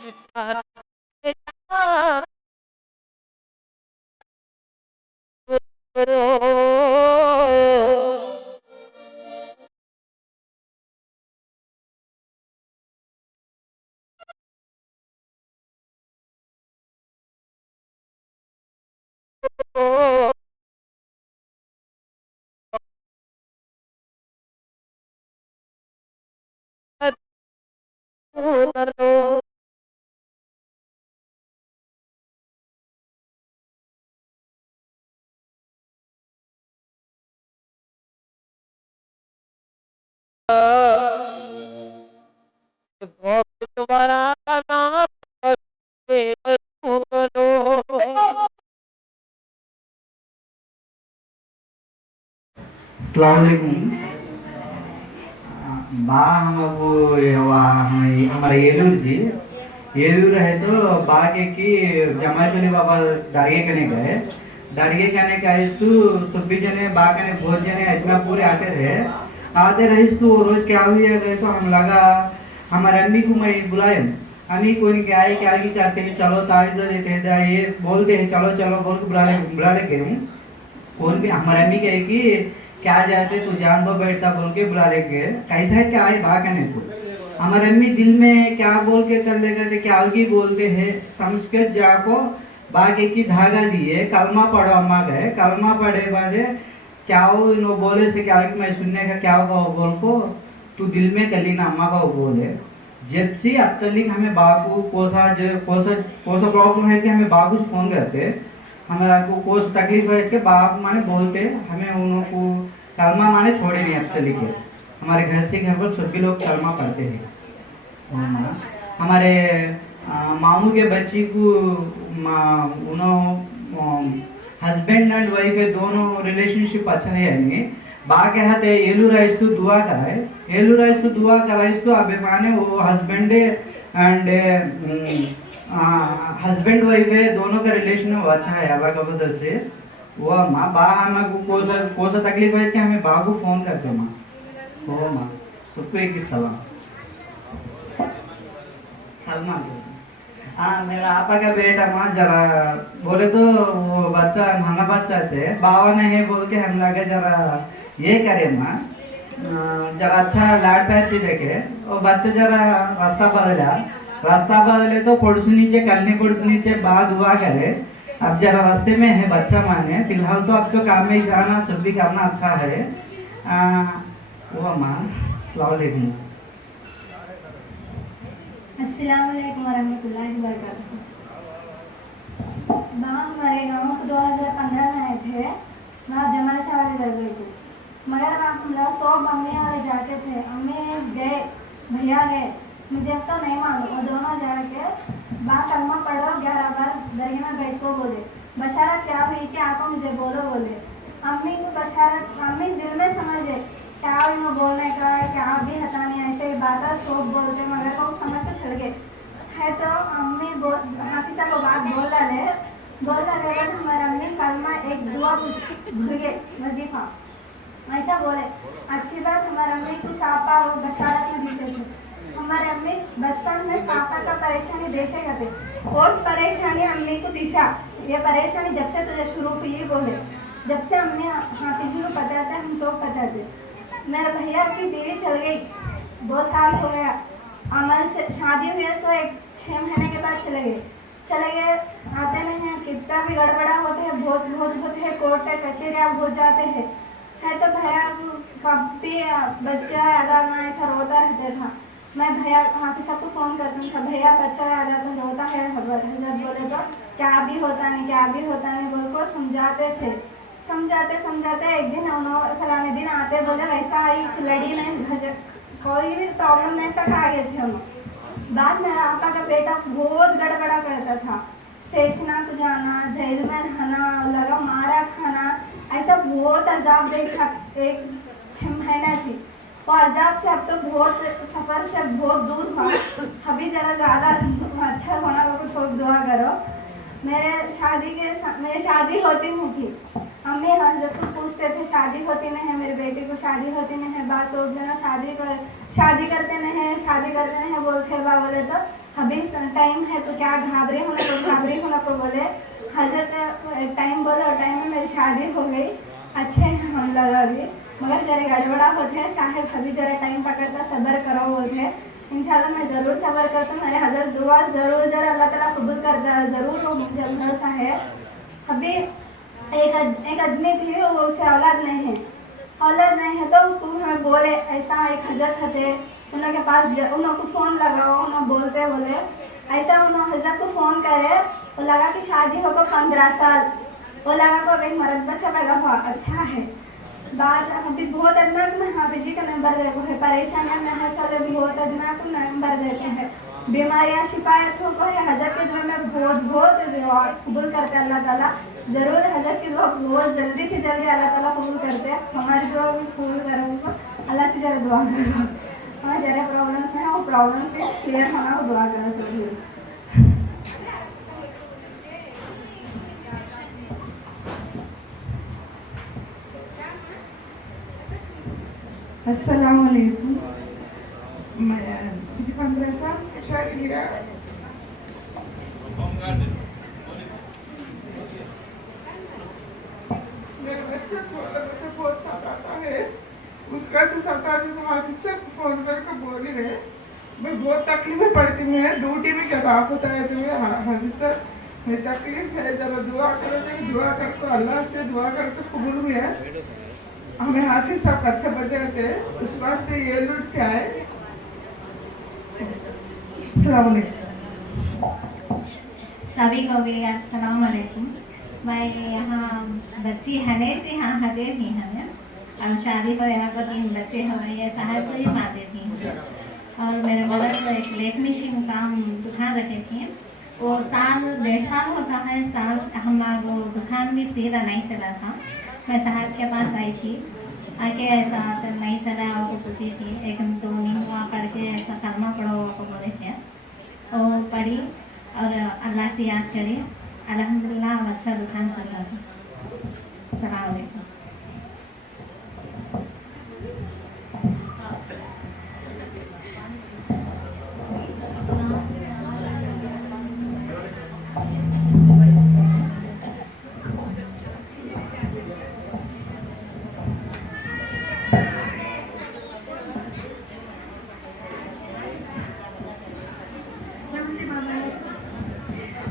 तुम्हारा नाम बा हमको हमारे येलूर है तो बागे की जमाचोली बाबा दरगे करने गए दरगे करने का इस्तु सभी जने बागे बहुत जने इतना पूरे आते रहे इस्तु रोज क्या हुई है तो हम लगा हमारे अम्मी को मैं बुलाए अम्मी को क्या है क्या की करते हैं चलो तावीज़ देते हैं ये बोलते हैं चलो चलो बोल के बुला ले गए हूँ कौन भी हमारे अम्मी कहे कि क्या जाते तू जान दो बैठता बोल के बुला लेंगे कैसा है क्या है भागने को हमारे अम्मी दिल में क्या बोल के कर लेगा क्या आगे बोलते हैं समझ के जाको बागे की धागा दिए कलमा पढ़ो अम्मा गए कलमा पढ़े बाजे क्या हो इन बोले से क्या मैं सुनने का क्या होगा वो बोल को तू दिल में कर लेना अम्मा का वो बोले जब से अब तक हमें बाबू कोसा प्रॉब्लम है कि हमें बाबू से फोन करते हमारा को कोस तकलीफ है कि बाप माने बोलते हमें उन्हों को कलमा माने छोड़े नहीं अब तक के हमारे घर से घर पर सभी लोग कलमा पढ़ते हैं हमारे मामू के बच्ची को हस्बैंड एंड वाइफ है दोनों रिलेशनशिप अच्छा है नहीं बाग कहते येलू राइस तो दुआ कराए येलू राइस तो दुआ कराइस तो अबे माने वो हस्बैंड एंड हस्बैंड वाइफ है दोनों का रिलेशन वो अच्छा है अल्लाह का बदल से वो माँ बा हमें कोसा तकलीफ है कि हमें बा को फोन करते माँ हो माँ सबको एक ही सलाम सलमान हाँ मेरा आपा का बेटा माँ जरा बोले तो वो बच्चा नाना बच्चा से बाबा ने है बोल के हम लगे जरा ये करे माँ जरा अच्छा लाड प्यार से देखे वो बच्चा जरा रास्ता बदले तो पड़ोसी नीचे कलनी पड़ोसी नीचे बाद हुआ करे अब जरा रास्ते में है बच्चा माने फिलहाल तो अब तो काम में जाना सब भी करना अच्छा है वो माँ अस्सलाम वालेकुम अस्सलामुअलैकुम वरहमतुल्लाहि वबरकातुहू। वहाँ हमारे गाँव को 2015 में आए थे वहाँ जमाल शाह वाले दरगाह को मगर वहाँ हम लोग 100 अम्मी वाले जाते थे अम्मी गए भैया गए मुझे अब तो नहीं मालूम और दोनों जाके वहाँ कलमा पढ़ो 11 बार दरगाह में बैठ को बोले बशारत क्या हुई कि आपको मुझे बोलो बोले अम्मी को बशारत अम्मी दिल में समझे क्या इन्हों बोलने का क्या भी हटाने ऐसे बात खूब बोलते मगर वो समझ तो छड़ गए है तो अम्मी हाफिजा को बात बोल डाले बाद हमारे अम्मी कलमा एक दुआ भूल गए वजीफा ऐसा बोले अच्छी बात हमारे अम्मी को सापा वो बशारत में दिसे थे हमारे अम्मी बचपन में सापा का परेशानी देखे थे और परेशानी अम्मी को दिशा ये परेशानी जब से तुझे शुरू हुई बोले जब से अम्मी हाफिजी को पता था हम सब पता थे मेरे भैया की बीवी चल गई 2 साल हो गया अमल से शादी हुई सो 6 महीने के बाद चले गए आते नहीं हैं कितना भी गड़बड़ा होते हैं बहुत है कोर्ट है कचहरी आप हो जाते हैं है तो भैया कभी बच्चा अगर मैं ऐसा रोता रहता था मैं भैया वहाँ पे सबको फ़ोन करता था भैया बच्चा आ जाता रोता है हजरत बोले तो क्या भी होता नहीं बोल को समझाते एक दिन उन्होंने फलाने दिन आते बोले वैसा आई लड़ी नहीं कोई भी प्रॉब्लम नहीं सब आ गए थे उन्होंने बाद मेरा आपा का बेटा बहुत गड़बड़ा करता था स्टेशन को जाना जेल में रहना लगा मारा खाना ऐसा बहुत अजाब देखा 6 महीने से वो अजाब से अब तो बहुत सफ़र से बहुत दूर हुआ अभी ज़रा ज़्यादा अच्छा होना को कुछ दुआ करो मेरी शादी होती नहीं थी अम्मी हजरत को पूछते थे शादी होती नहीं है मेरे बेटे को शादी होती नहीं है बात सोच देना शादी करते नहीं है बोल के बा बोले तो अभी टाइम है तो क्या घाबरे होना को बोले हजरत टाइम बोले और टाइम में मेरी शादी हो गई। अच्छे हैं हम लोग अभी, मगर जरा गड़बड़ा होते हैं साहेब, अभी जरा टाइम पकड़ता सब्र करो बोलते। इंशाल्लाह मैं ज़रूर सब्र करता हूँ। मेरे हजरत दुआ ज़रूर जरा अल्लाह ताला कबूल करता है, ज़रूर वो मुझे भरोसा है। अभी एक आदमी थी, वो उसे औलाद नहीं है तो उसको हमें बोले ऐसा एक हजरत थे उनके पास उनको फ़ोन लगाओ, उन्होंने बोलते बोले ऐसा उन्होंने हजरत को फ़ोन करे। वो लगा कि शादी होगा 15 साल, वो लगा को एक मर्द बच्चा पैदा हुआ, अच्छा है। बात अभी बहुत अदनाक में हाफिज जी का नंबर देखो है, परेशानियाँ में है साले बहुत अदनाक नंबर देते हैं, बीमारियाँ शिकायत हो को है हजरत के दुआ में बहुत कबूल करते अल्लाह ताला। ज़रूर हजरत की दुआ बहुत जल्दी से जल्दी अल्लाह ताला कबूल करते हैं। हमारी दुआ भी कबूल करेंगे, अल्लाह से ज़रा दुआ करें। हाँ जरा प्रॉब्लम्स में वो प्रॉब्लम से क्लियर होना हो दुआ करें ज़रूर। अस्सलामुअलैकुम। मुझे 15 साल शादी है। मेरा बच्चा छोटा बच्चा बहुत सताता है, उसका से सरकार से हाफिज से फोन करके बोली है मैं बहुत तकलीफ में पड़ती हूँ, ड्यूटी में क्या बात होता है तो हाफिज से मेरी तकलीफ है, जरा दुआ करो, दुआ करके अल्लाह से दुआ करके कबूल हुई है। हमें हाफिज साहब अच्छा बजाते हैं, उस वास्ते ये लूट से आए। सभी को भी अस्सलाम वालेकुम। मैं यहाँ बच्ची हने से यहाँ हदे भी हमें और शादी पर यहाँ पर 3 बच्चे हमें ये साहब को ही माँ देती हैं। और मेरे मदर को एक लेख मशीन काम दुकान रखे थे, वो 1.5 साल होता है साल हमारा वो दुकान भी सीधा नहीं चला था। मैं साहब के पास आई थी, आके ऐसा नहीं चला और पूछी थी, एक 2 नींबुआ पढ़ के ऐसा कलमा पढ़ो को बोले थे, वो पढ़ी और अल्लाह से याद करी, अल्हम्दुलिल्लाह अच्छा दुकान चल रहा था। सलाम अलैकुम।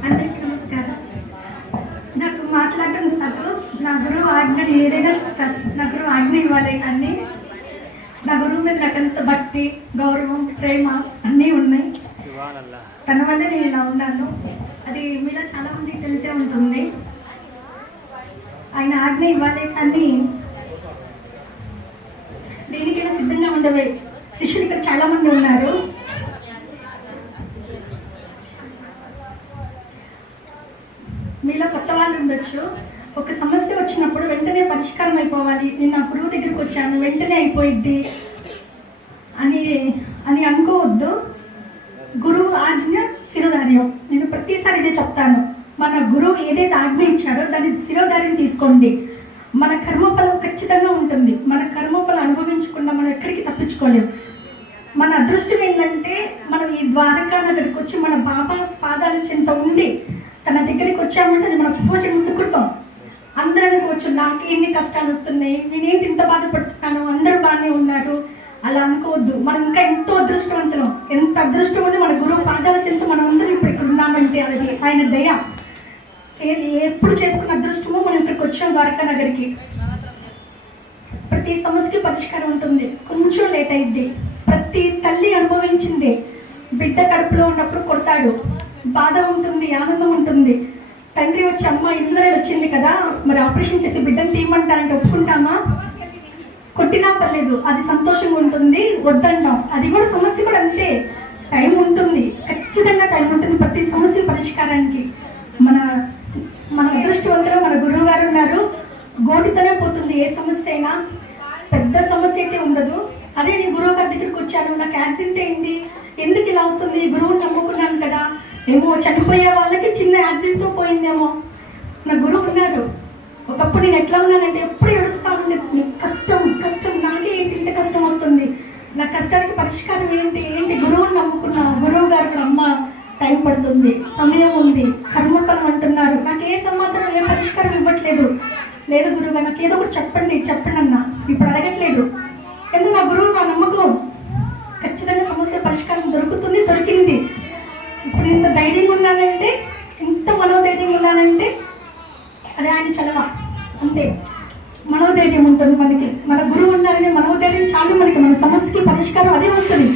అందరికీ నమస్కారం. నాకు మాట్లాడడం రాదు, నా గురువు ఆజ్ఞని ఏదైనా నా గురువు ఆజ్ఞ ఇవ్వాలి. అన్నీ నా గురువు మీద నాకు ఎంత భక్తి గౌరవం ప్రేమ అన్నీ ఉన్నాయి. తన వల్ల నేను ఇలా ఉన్నాను. అది మీలో చాలా మందికి తెలిసే ఉంటుంది. ఆయన ఆజ్ఞ ఇవ్వాలి కానీ దేనికైనా సిద్ధంగా ఉండవే శిష్యులు ఇక్కడ చాలా మంది ఉన్నారు. మీలో కొత్త వాళ్ళు ఉండొచ్చు. ఒక సమస్య వచ్చినప్పుడు వెంటనే పరిష్కారం అయిపోవాలి, నేను నా గురువు దగ్గరికి వచ్చాను వెంటనే అయిపోయిద్ది అని అని అనుకోవద్దు. గురువు ఆజ్ఞ శిరోధార్యం. నేను ప్రతిసారి ఇదే చెప్తాను, మన గురువు ఏదైతే ఆజ్ఞ ఇచ్చాడో దాన్ని శిరోధార్యం తీసుకోండి. మన కర్మఫలం ఖచ్చితంగా ఉంటుంది. మన కర్మఫలం అనుభవించకుండా మనం ఎక్కడికి తప్పించుకోలేము. మన అదృష్టం ఏంటంటే మనం ఈ ద్వారకా నగరికి వచ్చి మన బాబా పాదాల చెంత ఉండి తన దగ్గరికి వచ్చామంటే అది మన పూజ సుకృతం. అందరూ అనుకోవచ్చు నాకు ఎన్ని కష్టాలు వస్తున్నాయి, నేనేంటి ఇంత బాధపడుతున్నాను, అందరూ బాగానే ఉన్నారు, అలా అనుకోవద్దు. మనం ఇంకా ఎంతో అదృష్టవంతులం. ఎంత అదృష్టం ఉంటే మన గురువు పాదాల చెంత మనం అందరం ఇప్పుడు ఇక్కడ ఉన్నామంటే అది ఆయన దయ. ఎప్పుడు చేసుకున్న అదృష్టమో మనం ఇక్కడికి వచ్చాం ద్వారకా నగరికి. ప్రతి సమస్యకి పరిష్కారం ఉంటుంది, కొంచెం లేట్ అయింది. ప్రతి తల్లి అనుభవించింది. బిడ్డ కడుపులో ఉన్నప్పుడు కొడతాడు, బాధ ఉంటుంది, ఆనందం ఉంటుంది. తండ్రి వచ్చి అమ్మ ఇందులో వచ్చింది కదా మరి ఆపరేషన్ చేసి బిడ్డను తీయమంటానంటే ఒప్పుకుంటామా? కొట్టినా పర్లేదు, అది సంతోషంగా ఉంటుంది, వద్దంటాం. అది కూడా సమస్య కూడా అంతే, టైం ఉంటుంది, ఖచ్చితంగా టైం ఉంటుంది ప్రతి సమస్య పరిష్కారానికి. మన మన అదృష్టవంతులు మన గురువు గారు ఉన్నారు. గోటితోనే పోతుంది ఏ సమస్య అయినా, పెద్ద సమస్య అయితే ఉండదు. అదే నేను గురువు గారి దగ్గరికి వచ్చాను, నాకు యాక్సిడెంట్ అయింది, ఎందుకు ఇలా అవుతుంది, గురువుని నమ్ముకున్నాను కదా, ఏమో చనిపోయే వాళ్ళకి చిన్న యాక్సిడెంట్తో పోయిందేమో. నా గురువు ఉన్నారు. ఒకప్పుడు నేను ఎట్లా ఉన్నానంటే ఎప్పుడు ఏడుస్తా ఉండేది, కష్టం కష్టం, నాకే ఏంటి ఇంత కష్టం వస్తుంది, నా కష్టానికి పరిష్కారం ఏంటి, గురువుని నమ్ముకున్నా. గురువు గారు అమ్మ పడుతుంది, సమయం ఉంది, కర్మఫలం అంటున్నారు. నాకు ఏ సమాధానం ఏ పరిష్కారం ఇవ్వట్లేదు. లేదు గురువుగా నాకు ఏదో ఒకటి చెప్పండి అన్న. ఇప్పుడు అడగట్లేదు. ఎందుకు నా గురువు నా నమ్మకం ఖచ్చితంగా సమస్య పరిష్కారం దొరికింది. ఇప్పుడు ఇంత ధైర్యంగా ఉన్నానంటే, ఇంత మనోధైర్యంగా ఉన్నానంటే అదే ఆయన చలవ. అంతే, మనోధైర్యం ఉంటుంది మనకి. మన గురువు ఉన్నారని మనోధైర్యం చాలు మనకి. మన సమస్యకి పరిష్కారం అదే వస్తుంది.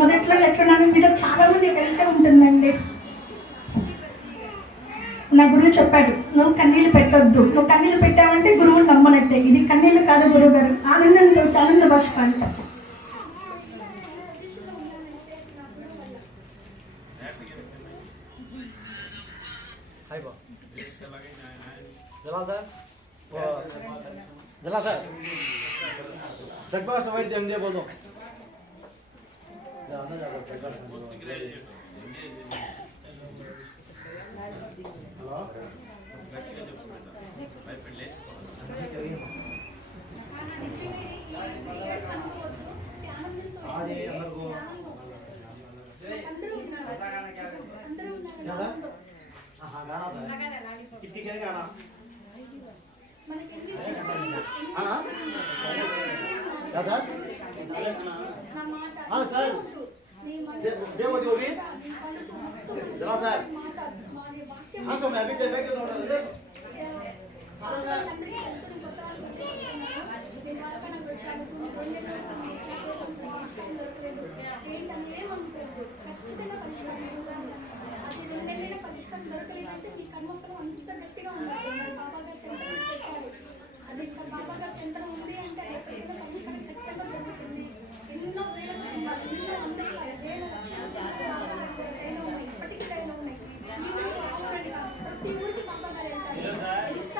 మొదట్లో ఎట్లున్నాను మీరు చాలా మంది కలిసే ఉంటుందండి. నా గురువు చెప్పాడు, నువ్వు కన్నీళ్ళు పెట్టొద్దు. నువ్వు కన్నీళ్ళు పెట్టావంటే గురువుని నమ్మనట్టే. ఇది కన్నీళ్ళు కాదు గురువు గారు, ఆనందంతో ఆనంద బాష్పాలు. పరిష్కారం దొరకలేదంటే మీ కర్మఫలం అంత గట్టిగా ఉండాలి. బాబా గారు చింతన పెట్టారు. అది ఇంకా బాబా గారు చింతన ఉంది అంటే పరిష్కారం ఖచ్చితంగా దొరుకుతుంది. ఎన్నో వేల ఎన్నో వందల వేల లక్షలు ఇప్పటికీ లైన్లో ఉన్నాయి. ప్రతి ఊరికి బాబా గారు వెళ్తారు. ఎంత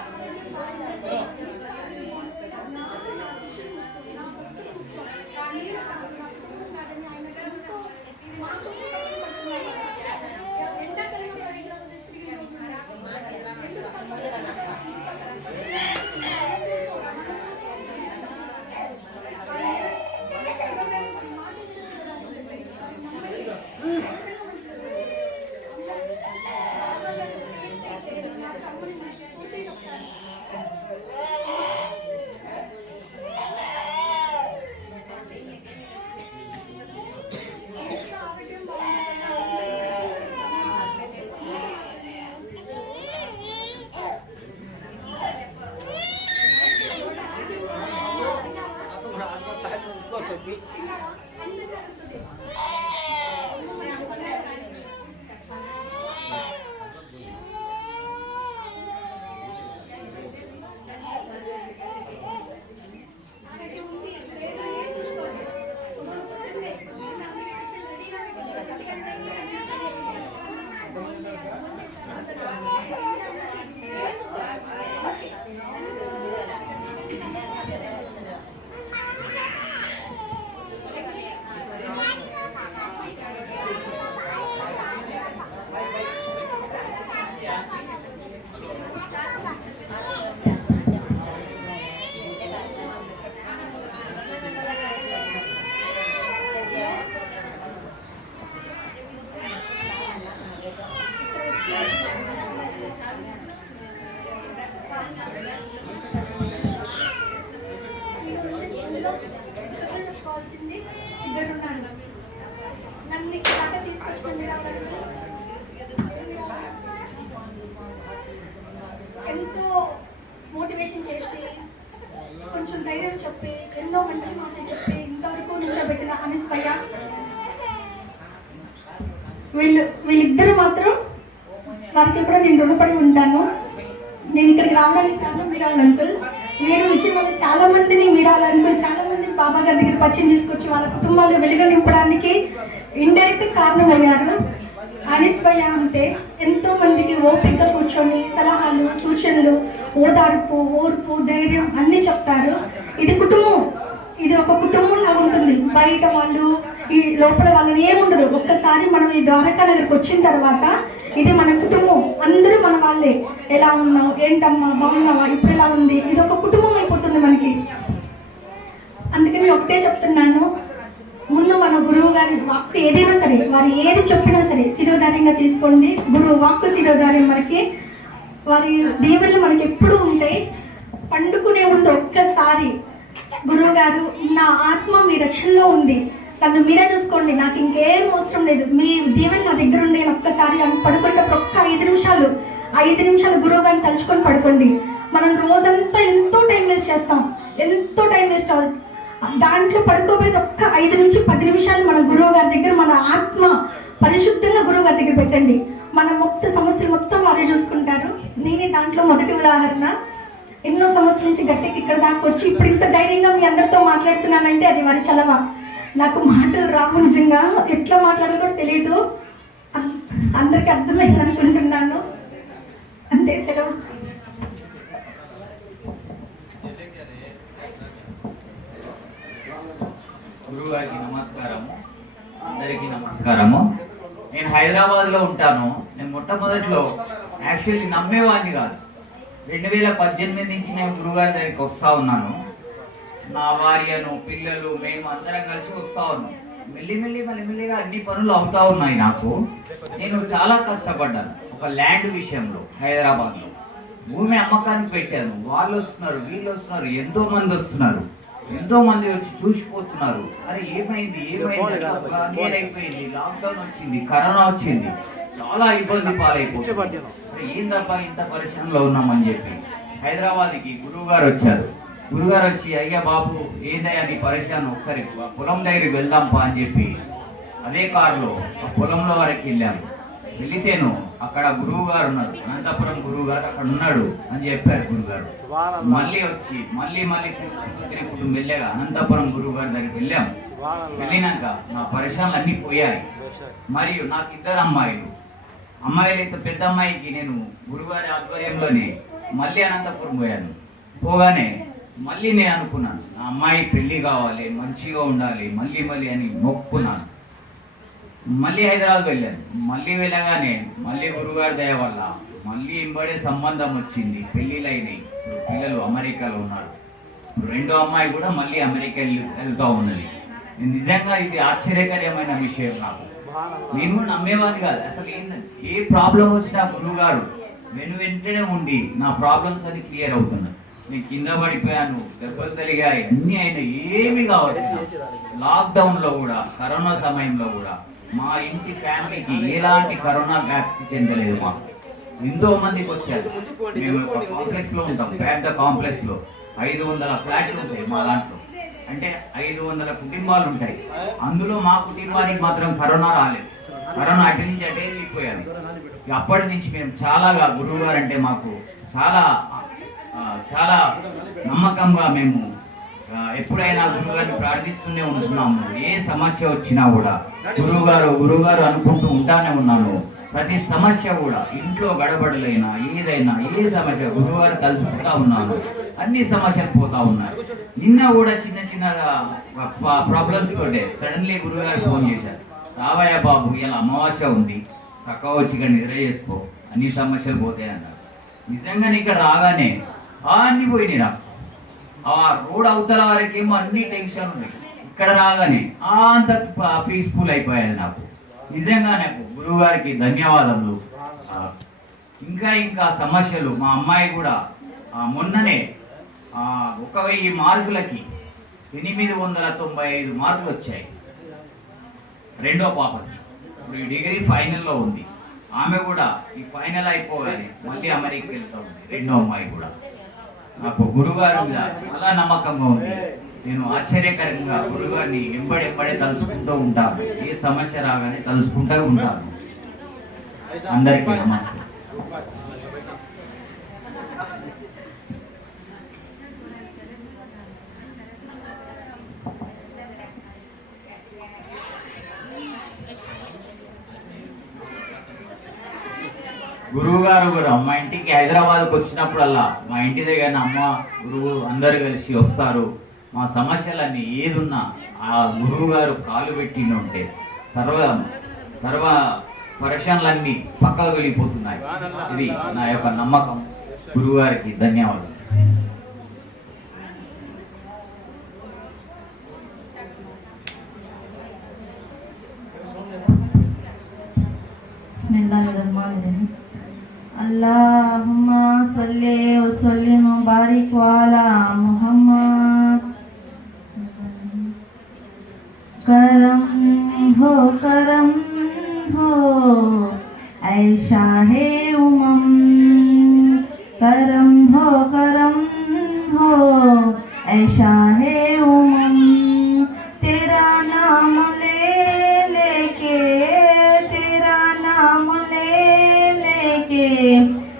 నా శిష్యులు నా భక్తులు ఆయన ఎంతో మాకు ఎంతో మోటివేషన్ చేసి కొంచెం ధైర్యం చెప్పి ఎన్నో మంచి మాటలు చెప్పి ఇంతవరకు నిలబెట్టిన అనిస్ భయ్య, వీళ్ళిద్దరు మాత్రం వారికి కూడా నేను రుణపడి ఉంటాను. నేను ఇక్కడికి రావడానికి కారణం మీరాల అంకుల్. వీరు విషయం వల్ల చాలా మందిని మీరాల అంకుల్ చాలా మంది బాబా గారి దగ్గర పరిచయం తీసుకొచ్చి వాళ్ళ కుటుంబాలు వెలుగు నింపడానికి ఇండైరెక్ట్ కారణమయ్యారు. అనిస్ భయ్య అంటే ఎంతో మందికి ఓపిక కూర్చొని సలహాలు సూచనలు ఓదార్పు ఓర్పు ధైర్యం అన్ని చెప్తారు. ఇది కుటుంబం, ఇది ఒక కుటుంబం లాగా ఉంటుంది. బయట వాళ్ళు ఈ లోపల వాళ్ళని ఏముండదు. ఒక్కసారి మనం ఈ ద్వారకా నగర్కి వచ్చిన తర్వాత ఇది మన కుటుంబం, అందరూ మన వాళ్ళే. ఎలా ఉన్నావు, ఏంటమ్మా, బాగున్నావా, ఇప్పుడు ఎలా ఉంది, ఇది ఒక కుటుంబం అయిపోతుంది మనకి. అందుకని ఒకటే చెప్తున్నాను, ముందు మన గురువు గారి వాక్కు ఏదైనా సరే, వారు ఏది చెప్పినా సరే శిరోధార్యంగా తీసుకోండి. గురువు వాక్కు శిరోధార్యం మనకి, వారి దేవుళ్ళు మనకి ఎప్పుడు ఉంటాయి. పండుకునే ముందు ఒక్కసారి గురువు గారు, నా ఆత్మ మీ రక్షణలో ఉంది, నన్ను మీరే చూసుకోండి, నాకు ఇంకేం అవసరం లేదు, మీ దేవుళ్ళు నా దగ్గర ఉండి ఒక్కసారి అని పడుకునేటప్పుడు ఒక్క 5 నిమిషాలు గురువు గారిని తలుచుకొని పడుకోండి. మనం రోజంతా ఎంతో టైం వేస్ట్ చేస్తాం, ఎంతో టైం వేస్ట్ అవుతుంది. దాంట్లో పడుకోబోయేది ఒక్క 5 నుంచి 10 నిమిషాలు మన గురువు గారి దగ్గర, మన ఆత్మ పరిశుద్ధంగా గురువు గారి దగ్గర పెట్టండి. మన సమస్యలు మొత్తం వారే చూసుకుంటారు. నేనే దాంట్లో మొదటి ఉదాహరణ. ఎన్నో సమస్యల నుంచి గట్టికి ఇక్కడ దాకా వచ్చి ఇప్పుడు ఇంత ధైర్యంగా మీ అందరితో మాట్లాడుతున్నానంటే అది వారి చలవ. నాకు మాటలు రావు, నిజంగా ఎట్లా మాట్లాడాలో కూడా తెలియదు. అందరికి అర్థమైంది అనుకుంటున్నాను. అంతే, సెలవు. గురువు గారికి నమస్కారము, అందరికీ నమస్కారము. నేను హైదరాబాద్లో ఉంటాను. నేను మొట్టమొదట్లో యాక్చువల్లీ నమ్మేవాడిని కాదు. 2018 నుంచి నేను గురువుగారి దగ్గరికి వస్తూ ఉన్నాను. నా భార్యను, పిల్లలు, మేము అందరం కలిసి వస్తూ ఉన్నాం. మెల్లిమెల్లిగా అన్ని పనులు అవుతా ఉన్నాయి నాకు. నేను చాలా కష్టపడ్డాను ఒక ల్యాండ్ విషయంలో. హైదరాబాద్లో భూమి అమ్మకానికి పెట్టాను. వాళ్ళు వస్తున్నారు, వీళ్ళు వస్తున్నారు, ఎంతో మంది వస్తున్నారు, ఎంతో మంది వచ్చి చూసిపోతున్నారు. అరే ఏమైంది, నేనైపోయింది, లాక్డౌన్ వచ్చింది, కరోనా వచ్చింది, చాలా ఇబ్బంది పాలైపోతుంది, ఏందబ్బా ఇంత పరిశ్రమలో ఉన్నామని చెప్పి హైదరాబాద్కి గురువు గారు వచ్చారు. గురుగారు వచ్చి, అయ్యా బాబు ఏందయ్యా నీ పరిశ్రమ, ఒకసారి పొలం దగ్గరికి వెళ్దాంపా అని చెప్పి అదే కారులో ఆ పొలంలో వరకు వెళ్ళాము. వెళితేను అక్కడ గురువు గారు ఉన్నారు, అనంతపురం గురువు గారు అక్కడ ఉన్నాడు అని చెప్పారు గురుగారు. మళ్ళీ వచ్చి మళ్ళీ తిరుగుతూ మెల్లగా అనంతపురం గురువు గారి దగ్గరికి వెళ్ళాము. వెళ్ళినాక నా పరిశ్రమలు అన్ని పోయాయి. మరియు నాకు 2 అమ్మాయిలు అయితే పెద్ద అమ్మాయికి నేను గురుగారి ఆధ్వర్యంలోనే మళ్ళీ అనంతపురం పోయాను. పోగానే మళ్ళీ నేను అనుకున్నాను, నా అమ్మాయి పెళ్లి కావాలి, మంచిగా ఉండాలి, మళ్ళీ అని మొక్కుకున్నాను. మళ్ళీ హైదరాబాద్ వెళ్ళాను. మళ్ళీ వెళ్ళగానే మళ్ళీ గురుగారి దయ వల్ల మళ్ళీ ఇంబడే సంబంధం వచ్చింది, పెళ్ళిళ్ళు అయినాయి, పిల్లలు అమెరికాలో ఉన్నారు. 2వ అమ్మాయి కూడా మళ్ళీ అమెరికా వెళ్తూ ఉన్నది. నిజంగా ఇది ఆశ్చర్యకరమైన విషయం నాకు. నేను నమ్మేవాడిని కాదు. అసలు ఏంటంటే ఏ ప్రాబ్లం వచ్చినా గురువు గారు వెంటనే ఉండి నా ప్రాబ్లమ్స్ అన్ని క్లియర్ అవుతున్నాయి. నేను కింద పడిపోయాను, దెబ్బలు తగిలాయి, అన్నీ అయినాయి, ఏమి కావచ్చు. లాక్డౌన్లో కూడా, కరోనా సమయంలో కూడా మా ఇంటి ఫ్యామిలీకి ఎలాంటి కరోనా వ్యాప్తి చెందలేదు. మాకు ఎంతో మందికి వచ్చారు. మేము కాంప్లెక్స్ లో ఉంటాం, పెద్ద కాంప్లెక్స్ లో 500 ఫ్లాట్లు ఉంటాయి మా దాంట్లో. అంటే 500 కుటుంబాలు ఉంటాయి. అందులో మా కుటుంబానికి మాత్రం కరోనా రాలేదు. కరోనా అటు నుంచి అటే వెళ్ళిపోయాది. అప్పటి నుంచి మేము చాలాగా గురువు గారు అంటే మాకు చాలా నమ్మకంగా మేము ఎప్పుడైనా గురువుగారిని ప్రార్థిస్తూనే ఉంటున్నాము. ఏ సమస్య వచ్చినా కూడా గురువు గారు అనుకుంటూ ఉంటానే ఉన్నాను. ప్రతి సమస్య కూడా ఇంట్లో గడబడలైనా ఏదైనా ఏ సమస్య గురువుగారు తలుచుకుంటా ఉన్నాను. అన్ని సమస్యలు పోతా ఉన్నాయి. నిన్న కూడా చిన్న ప్రాబ్లమ్స్ తోటే సడన్లీ గురువుగారు ఫోన్ చేశారు, రావయ్య బాబు ఇలా అమావాస్య ఉంది, చక్కగా వచ్చి ఇక్కడ నిద్ర చేసుకో, అన్ని సమస్యలు పోతాయి అన్నారు. నిజంగా ఇక్కడ రాగానే అన్ని పోయినాయి. నాకు ఆ రోడ్ అవతల వరకేమో అన్ని టెన్షన్ ఉన్నాయి, ఇక్కడ రాగానే అంత పీస్ఫుల్ అయిపోయాది నాకు. నిజంగా నాకు గురువు గారికి ధన్యవాదములు. ఇంకా సమస్యలు, మా అమ్మాయి కూడా మొన్ననే 1000 మార్కులకి 895 మార్కులు వచ్చాయి. 2వ పాపకి ఇప్పుడు ఈ డిగ్రీ ఫైనల్లో ఉంది. ఆమె కూడా ఈ ఫైనల్ అయిపోగానే మళ్ళీ అమెరికా వెళ్తూ ఉంది. 2వ అమ్మాయి కూడా. నాకు గురువుగారి మీద చాలా నమ్మకంగా ఉంది. నేను ఆశ్చర్యకరంగా గురువుగారిని ఎంబడే తలుసుకుంటూ ఉంటాను. ఏ సమస్య రాగానే తలుసుకుంటూ ఉంటాను. అందరికీ నమస్తే. గురువు గారు కూడా మా ఇంటికి హైదరాబాద్కి వచ్చినప్పుడల్లా మా ఇంటి దగ్గర అమ్మ గురువు అందరు కలిసి వస్తారు. మా సమస్యలన్నీ ఏదున్నా ఆ గురువు గారు కాలు పెట్టిండి ఉంటే సర్వ పరీక్షలన్నీ పక్కకు వెళ్ళిపోతున్నాయి. ఇది నా యొక్క నమ్మకం. గురువు గారికి ధన్యవాదాలు. बिस्मिल्लाहिर्रहमानिर्रहीम। अल्लाहुम्मा सल्ली व सल्लिम व बारिक अला मुहम्मद। करम हो ऐ शाहे उमम। करम हो ऐ शाहे उमम। तेरा नाम लेके तेरा नाम लेके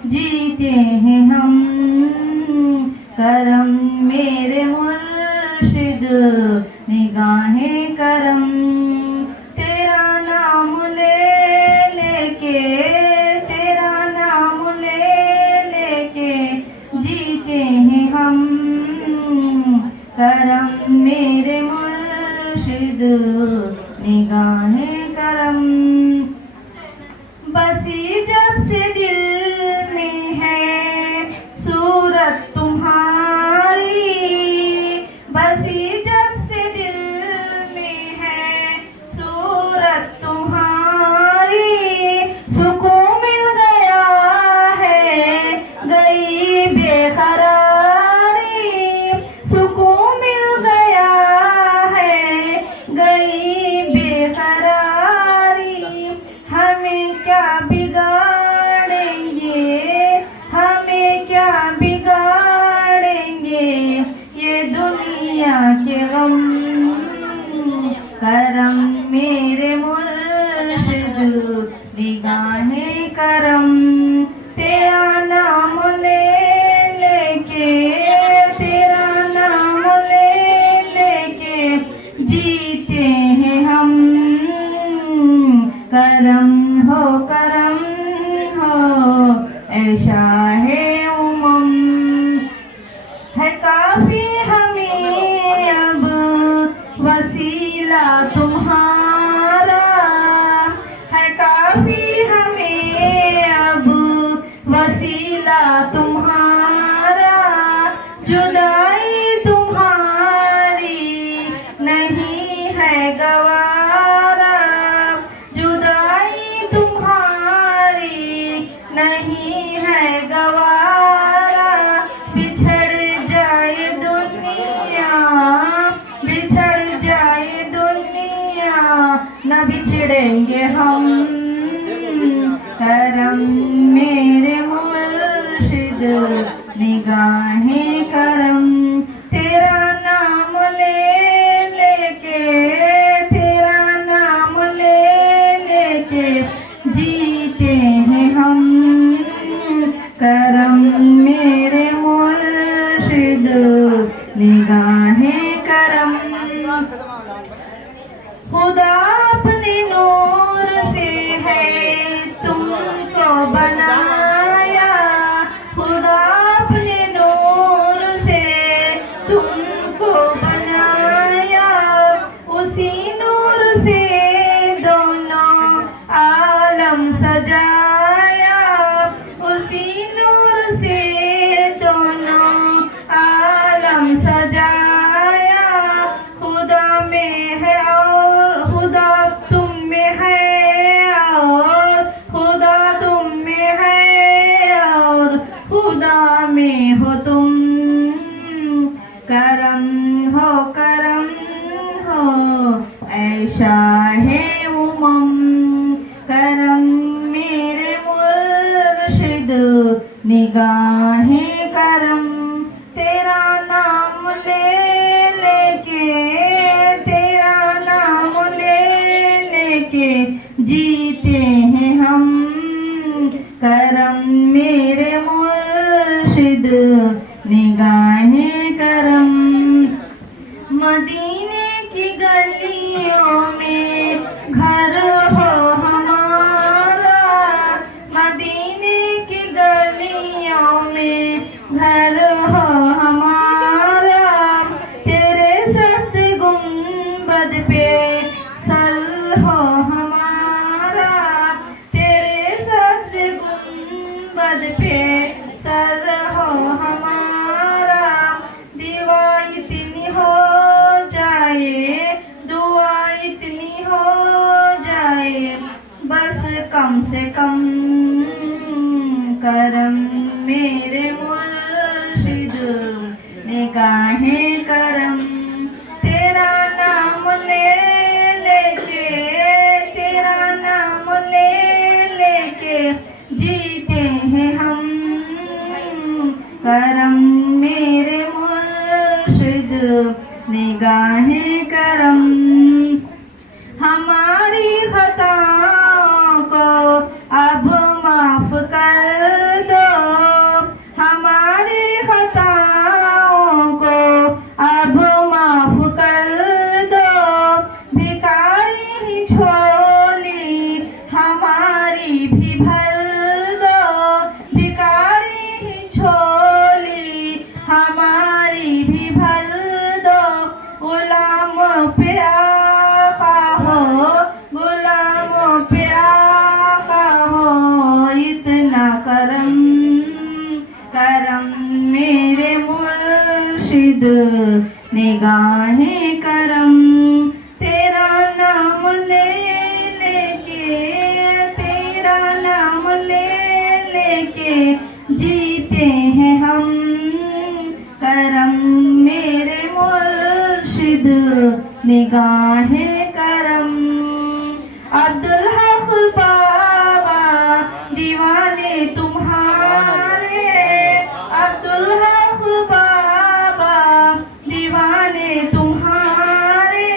जीते हैं हम। करम मेरे मुर्शिद निगाहें करम। तेरा नाम लेके तेरा नाम लेके जीते हैं हम। करम मेरे मुर्शिद निगाहें करम। बसी जब से दिल में है सूरत तुम्हारी। बसी जब से दिल में है सूरत तुम्हारी। सुकून मिल गया है गई बेकरारी। सुकून मिल गया है गई बेकरारी। हमें क्या बिगाड़ेंगे हमें क्या बिगाड़ेंगे ये दुनिया के गम। करम मेरे मुर्शिद निगाहें करम। तेरा नाम लेके तेरा नाम लेके जीते हैं हम। करम हो ऐ शाहे उमम। है काफी हमें अब वसीला तुम्हारा। है काफी हमें अब वसीला तुम्हारा। जुदाई तुम्हारी नहीं है गवारा। जुदाई तुम्हारी नहीं है गवारा। बिछड़ जाए दुनिया न बिछड़ेंगे हम। करम मेरे मुर्शिद निगाहें करम। तेरा नाम लेके तेरा नाम लेके जीते हैं हम। करम मेरे मुर्शिद निगाहें करम। खुदा अपने नूर से है तुमको बनाया। खुदा अपने नूर से तुमको बनाया। उसी नूर से दोनों आलम सजाया। उसी नूर से दोनों आलम सजाया। खुदा में है और खुदा तुम में है और खुदा तुम में है और खुदा में हो तुम। करम हो ऐ शाहे उमम। करम मेरे मुर्शिद निगाहें करम। तेरा नाम लेके तेरा नाम लेके जीते हैं हम। करम मेरे मुर्शिद निगाहें करम। मदीने की गलियों में घर हो हमारा। मदीने की गलियों में घर हो हमारा। तेरे सख्त गुंबद पे सर हो हमारा। तेरे सख्त गुंबद पे सर हो हमारा। दुआ इतनी हो जाए कम से कम करम मेरे मुर्शिद निगाहें करम तेरा नाम ले लेके तेरा नाम ले लेके जीते हैं हम करम मेरे मुर्शिद निगाहें करम हमारी खताओं को अब माफ कर दो हमारी खताओं को अब माफ कर दो भिखारी ही झोली हमारी भी भर दो भिखारी ही झोली हमारी भी भर दो गुलामों पे आका हो गुलामों पे आका हो इतना करम करम मेरे मुर्शिद निगाहें करम तेरा नाम ले लेके तेरा नाम ले लेके जीते हैं हम करम मेरे मुर्शिद निगाहें करम अब्दुल हक बाबा दीवाने तुम्हारे अब्दुल हक बाबा दीवाने तुम्हारे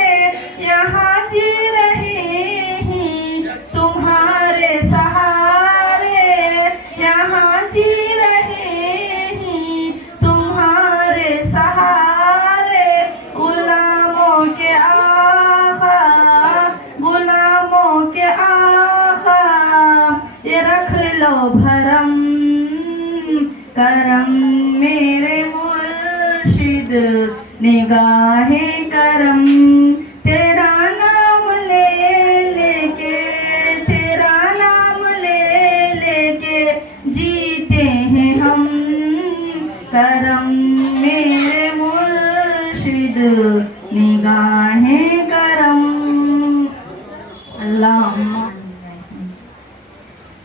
यहाँ जी रहे हैं तुम्हारे सहारे यहाँ जी रहे हैं तुम्हारे सहारे गुलामों के आका गुलामों के आका ये रख लो भरम करम मेरे मुर्शिद निगाहें करम तेरा नाम ले लेके तेरा नाम ले लेके जीते हैं हम करम मेरे मुर्शिद निगाहें करम अल्लाह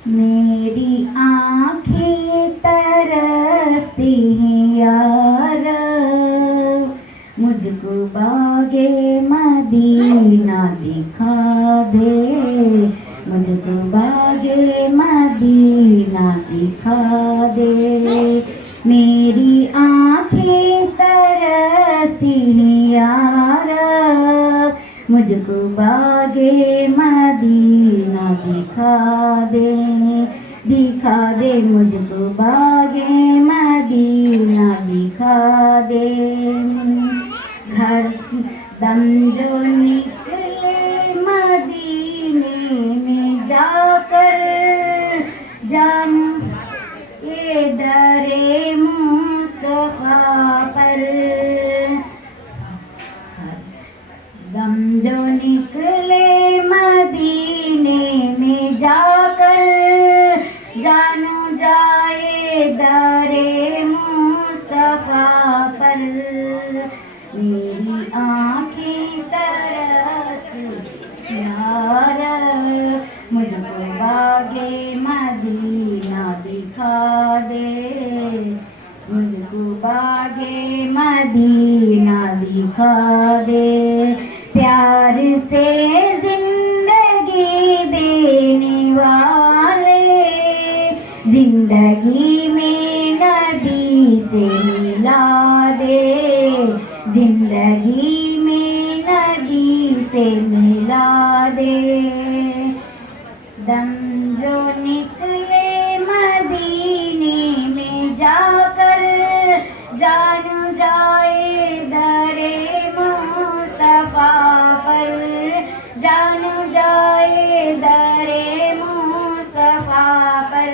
मेरी आँखें तरसती हैं यार मुझको बागे मदीना दिखा दे मुझको बागे मदीना दिखा दे मेरी आँखें तरसती हैं यार मुझको बागे मदीना दिखा दे मुझको बागे मदीना दिखा दे घर दम जो निकले मदीने में जाकर जान ये दरे मुस्तफा पर दम जो निकले मदीने में जाकर जानो जाए दरे मुस्तफा पर मेरी आँखें तरस यार मुझको बागे मदीना दिखा दे मुझको बागे मदीना दिखा दे प्यार से जिंदगी देने वाले जिंदगी में नबी से मिला दे जिंदगी में नबी से मिला दे दम जो निकले मदीने में जाकर जान जाए दरे मुस्तफा पर जान जाए दरे मुस्तफा पर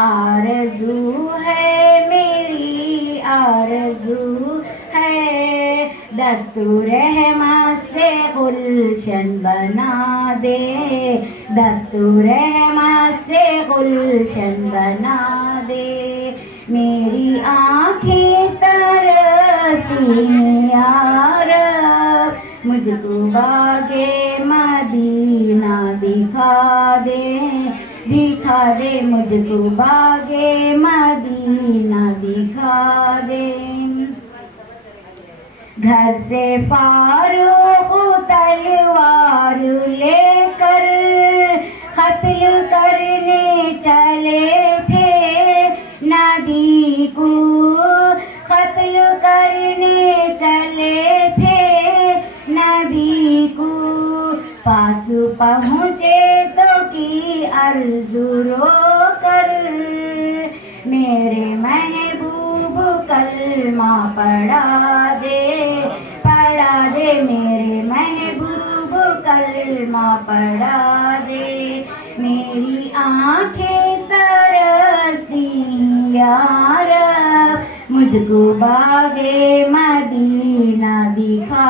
आरज़ू है मेरी आरज़ू है दस्तूर रहमत से गुलशन बना दे दस्तूर रहमत से गुलशन बना दे मेरी आँखें तरसती यार मुझको बागे मदीना दिखा दे मुझको बागे मदीना दिखा दे। घर से फारूक तलवार लेकर कत्ल करने चले थे नबी को, कत्ल करने चले थे नबी को। पास पहुँचे तो की अर्ज़ रोकर मेरे महबूब कलमा पढ़ा दे, पढ़ा दे मेरे महबूब कलमा पढ़ा दे। मेरी आँखें तरसती यार मुझको बागे मदीना दिखा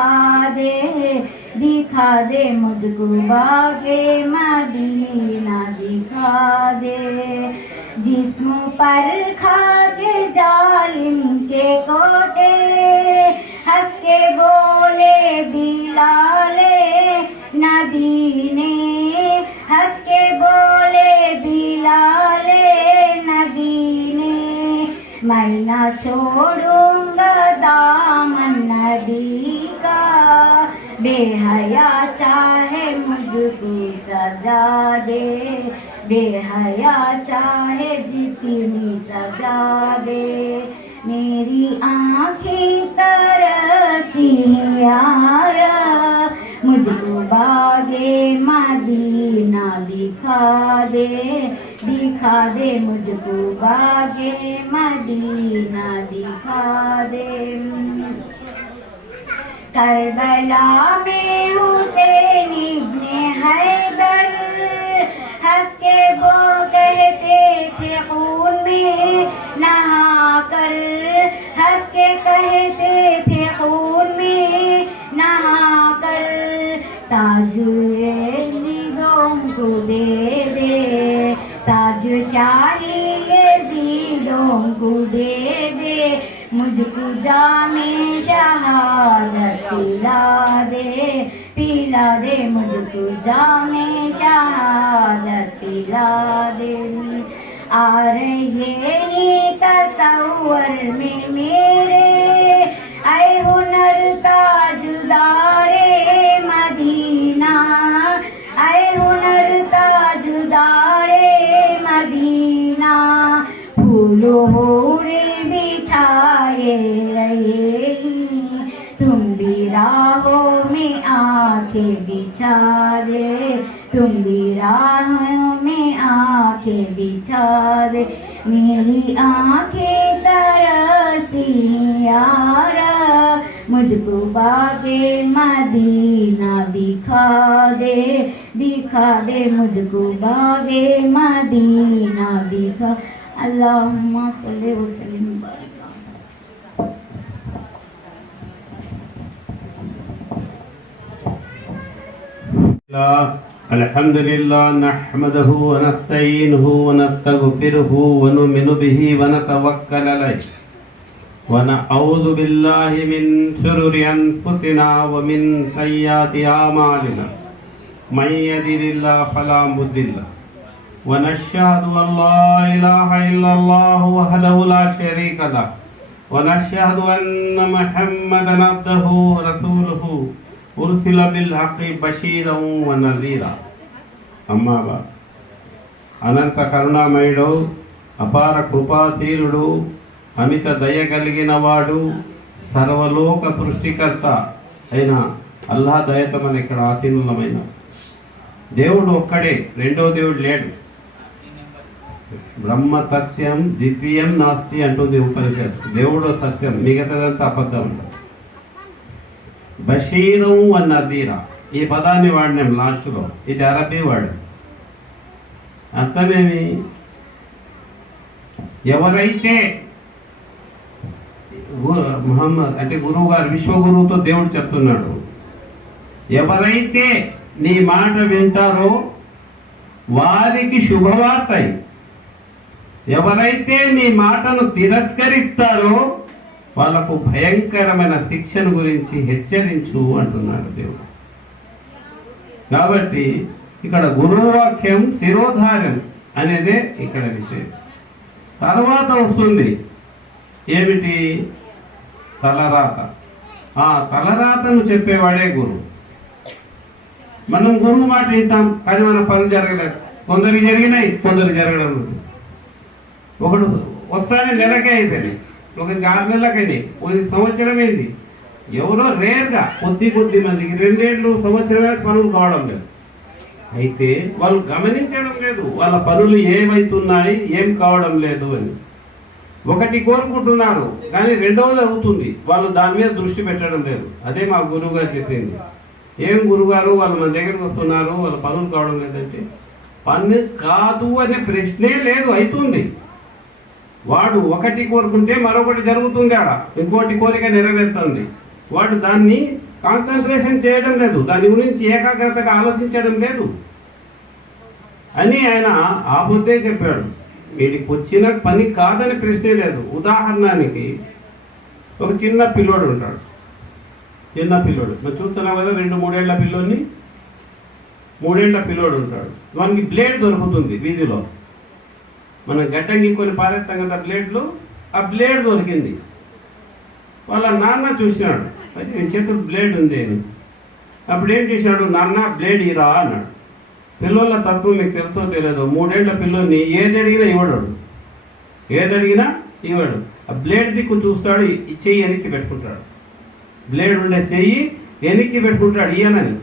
दे, दिखा दे मुझको बागे मदीना दिखा दे। जिस्म पर खा के जालिम के कोटे हंस के बोले बिलाले नबी ने, हंस के बोले बिलाले नबी ने। मैं ना छोड़ूंगा दामन नबी का, बेहया चाहे मुझको सजा दे, बेहया चाहे जितनी सजा दे। मेरी आँखें तरसती यार मुझको बागे मदीना दिखा दे, दिखा दे मुझको बागे मदीना दिखा दे। करबला में हुसैन इब्ने हैदर हंस के वो कहते थे खून में नहा कर, हंस के कहते थे खून में नहा कर। ताज यज़ीदों को दे दे, ताज शाही यज़ीदों को दे दे। मुझको जामे शहादत पिला दे, पिला दे मुझको जामे शहादत पिला दे। आ रहे हैं तसव्वुर में मेरे ऐ हुनर ताजदारे मदीना, ऐ हुनर ताजदारे मदीना। फूलों होरे बिछाए रहेगी तुम भी राहों में आंखें बिछा दे, तुम भी राहों में आंखें बिछा दे। मेरी आंखें तरसती यार मुझको बागे मदीना दिखा दे, दिखा दे मुझको बागे मदीना दिखा। अल्लाहुम्मा सल्ली व सल्लिम बारिक। अल्हम्दुलिल्लाह नहमदहु व नस्तईनुहु व नस्तगफिरुहु व नुमिनु बिही व नतवक्कल अलैहि व नऊज़ु बिल्लाहि मिन शुरूरि अनफुसिना व मिन सय्यिआति आमालिना मन यहदिहिल्लाहु फला मुदिल्ल लहु व नशहदु अन ला इलाहा इल्लल्लाहु वहदहु ला शरीका लहु व नशहदु अन्न मुहम्मदन अब्दुहु व रसूलुहु उर्सिल बिल हक़्क़ि बशीरन व नज़ीरा। अम्मा बाद। అనంత కరుణామయుడు అపార కృపాశీలుడు అమిత దయగలిగిన వాడు సర్వలోక సృష్టికర్త అయిన అల్లాహ్ దయతో మన ఇక్కడ ఆసీనులమైన దేవుడు ఒక్కడే, రెండో దేవుడు లేడు. బ్రహ్మ సత్యం ద్వితీయం నాస్తి అంటుంది ఉపనిషత్తు. దేవుడు సత్యం, మిగతాదంతా అబద్ధం. బషీరం వ నజీరా ఈ పదాన్ని వాడినాం లాస్ట్లో. ఇది అరబీ వర్డ్. అర్థమేమి? ఎవరైతే ముహమ్మద్ అంటే గురువు గారు విశ్వగురువుతో దేవుడు చెప్తున్నాడు, ఎవరైతే నీ మాట వింటారో వారికి శుభవార్త, ఎవరైతే నీ మాటను తిరస్కరిస్తారో వాళ్ళకు భయంకరమైన శిక్షణ గురించి హెచ్చరించు అంటున్నాడు దేవుడు. కాబట్టి ఇక్కడ గురువు వాక్యం శిరోధార్యం అనేదే ఇక్కడ విషయం. తర్వాత వస్తుంది ఏమిటి? తలరాత. ఆ తలరాతను చెప్పేవాడే గురువు. మనం గురువు మాట వింటాం, కానీ మన పనులు జరగలేదు. కొందరికి జరిగినాయి, కొందరు జరగడం లేదు. ఒకడు వస్తానే నెలకే అయిపోయినాయి, ఒకరికి 6 నెలలకైనాయి, ఒక సంవత్సరం అయింది. ఎవరో రేర్గా కొద్ది మందికి 2 ఏళ్ళు సంవత్సరమే పనులు కావడం లేదు. అయితే వాళ్ళు గమనించడం లేదు వాళ్ళ పనులు ఏమవుతున్నాయి, ఏం కావడం లేదు అని. ఒకటి కోరుకుంటున్నారు కానీ రెండవది అవుతుంది, వాళ్ళు దాని మీద దృష్టి పెట్టడం లేదు. అదే మా గురువు గారు చేసింది. ఏం గురుగారు వాళ్ళు మన దగ్గరకు వస్తున్నారు, వాళ్ళ పనులు కావడం లేదంటే, పని కాదు అనే ప్రశ్నే లేదు, అవుతుంది. వాడు ఒకటి కోరుకుంటే మరొకటి జరుగుతుంది, ఆడ ఇంకోటి కోరిక నెరవేరుతుంది. వాడు దాన్ని కాన్సన్ట్రేషన్ చేయడం లేదు, దాని గురించి ఏకాగ్రతగా ఆలోచించడం లేదు అని ఆయన ఆ బుద్ధే చెప్పాడు. వీడికి వచ్చిన పని కాదని ప్రశ్నే లేదు. ఉదాహరణకి ఒక చిన్న పిల్లోడు ఉంటాడు, చిన్న పిల్లోడు మనం చూస్తున్నాం కదా, 2-3 ఏళ్ల పిల్లోని, 3 ఏళ్ల పిల్లోడు ఉంటాడు. వానికి బ్లేడ్ దొరుకుతుంది వీధిలో, మనం గడ్డంగి కొన్ని పారేస్తాం కదా బ్లేడ్లు, ఆ బ్లేడ్ దొరికింది. వాళ్ళ నాన్న చూసినాడు, అయితే నీ చేతులు బ్లేడ్ ఉంది అని. అప్పుడు ఏం చేశాడు, నాన్న బ్లేడ్ ఇరా అన్నాడు. పిల్లల తత్వం మీకు తెలుసో తెలియదు, 3 ఏళ్ల పిల్లోని ఏది అడిగినా ఇవ్వడు, ఏది అడిగినా ఇవ్వడు. ఆ బ్లేడ్ దిక్కు చూస్తాడు, చెయ్యి వెనక్కి పెట్టుకుంటాడు, బ్లేడ్ ఉండే చెయ్యి వెనక్కి పెట్టుకుంటాడు ఇయ్యనని.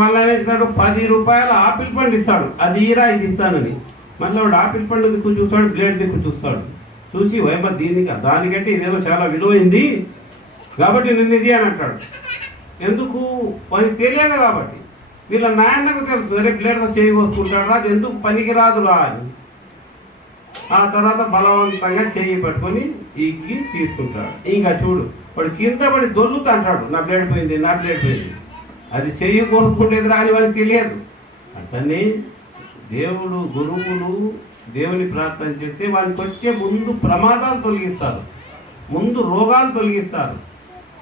వాళ్ళ ఇస్తాడు 10 రూపాయల ఆపిల్ పండు ఇస్తాడు, అది ఇరా ఇది ఇస్తానని. మళ్ళీ వాడు ఆపిల్ పండు దిక్కు చూస్తాడు, బ్లేడ్ దిక్కు చూస్తాడు, చూసి వైమ దీనికి దానికంటే ఇదేదో చాలా విలువైంది కాబట్టి నిన్ను ఇది అని అంటాడు. ఎందుకు? వానికి తెలియదు కాబట్టి. వీళ్ళ నాయనకు తెలుసు, సరే బ్లేడ్తో చేయి కోసుకుంటాడు, అది ఎందుకు పనికి రాదురా అని. ఆ తర్వాత బలవంతంగా చెయ్యి పట్టుకొని ఈకి తీసుకుంటాడు. ఇంకా చూడు, వాడు కింద పడి దొల్లుతా అంటాడు, నా బ్లేడ్ పోయింది, నా బ్లేడ్ పోయింది. అది చెయ్యి కోసుకుంటేది రాని వానికి తెలియదు. అట్లనే దేవుడు, గురువులు దేవుని ప్రార్థన చేస్తే వానికి వచ్చే ముందు ప్రమాదాలు తొలగిస్తారు, ముందు రోగాలు తొలగిస్తారు,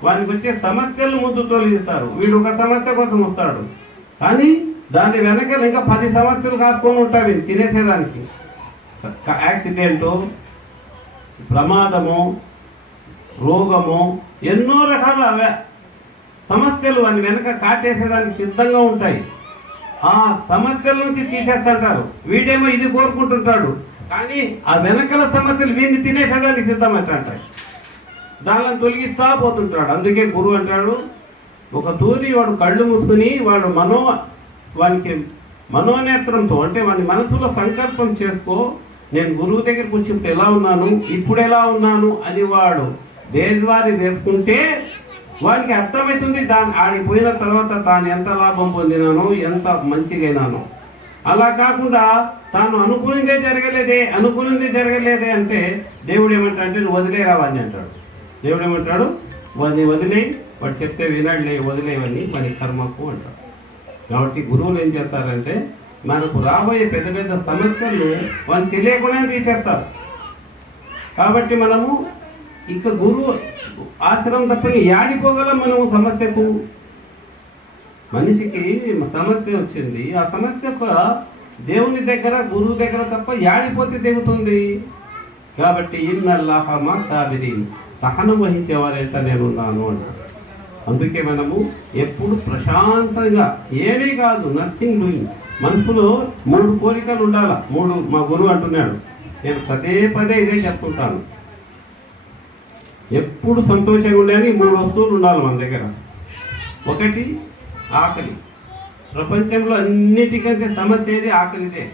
వానికి వచ్చే సమస్యలు ముందు తొలగిస్తారు. వీడు ఒక సమస్య కోసం వస్తాడు, కానీ దాని వెనకాల ఇంకా 10 సమస్యలు కాసుకొని ఉంటాడు తినేసేదానికి. యాక్సిడెంటు, ప్రమాదము, రోగము, ఎన్నో రకాల సమస్యలు వాని వెనక కాటేసేదానికి సిద్ధంగా ఉంటాయి. ఆ సమస్యల నుంచి తీసేస్తుంటారు. వీడేమో ఇది కోరుకుంటుంటాడు, కానీ ఆ వెనకల సమస్యలు వీడిని తినేసేదానికి సిద్ధమవుతుంటాయి, దానిని తొలగిస్తా పోతుంటాడు. అందుకే గురువు అంటాడు, ఒక తూరి వాడు కళ్ళు మూసుకుని వాడు వానికి మనోనేత్రంతో, అంటే వాడి మనసులో సంకల్పం చేసుకో, నేను గురువు దగ్గరికి వచ్చినప్పుడు ఎలా ఉన్నాను, ఇప్పుడు ఎలా ఉన్నాను అని వాడు దేశవారి వేసుకుంటే వాడికి అర్థమవుతుంది. ఆడిపోయిన తర్వాత తాను ఎంత లాభం పొందినానో, ఎంత మంచిగైనానో. అలా కాకుండా తాను అనుకున్నదే జరగలేదే అంటే దేవుడు ఏమంటాడంటే నువ్వు వదిలేరా వాడిని అంటాడు. దేవుడు ఏమంటాడు, వాడిని వదిలే, వాడు చెప్తే వినాడులే, వదిలేవని మన కర్మకు అంటాడు. కాబట్టి గురువులు ఏం చేస్తారంటే మనకు రాబోయే పెద్ద పెద్ద సమస్యలు వాళ్ళు తెలియకుండానే తీసేస్తారు. కాబట్టి మనము ఇక గురువు ఆశ్రమం తప్పని యాడిపోగలం మనము. సమస్యకు మనిషికి సమస్య వచ్చింది, ఆ సమస్యకు దేవుని దగ్గర, గురువు దగ్గర తప్ప యాడిపోతే దిగుతుంది. కాబట్టి ఇన్నల్లాహ మా సాబిరీన్, సహనం వహించేవారైతే నేనున్నాను అంటారు. అందుకే మనము ఎప్పుడు ప్రశాంతంగా, ఏమీ కాదు, నథింగ్ డూయింగ్. మనసులో 3 కోరికలు ఉండాల. 3 మా గురువు అంటున్నాడు, నేను పదే ఇదే చెప్తుంటాను. ఎప్పుడు సంతోషంగా ఉండేది 3 వస్తువులు ఉండాలి మన దగ్గర. ఒకటి ఆకలి. ప్రపంచంలో అన్నిటికంటే సమస్య ఏది? ఆకలిదే.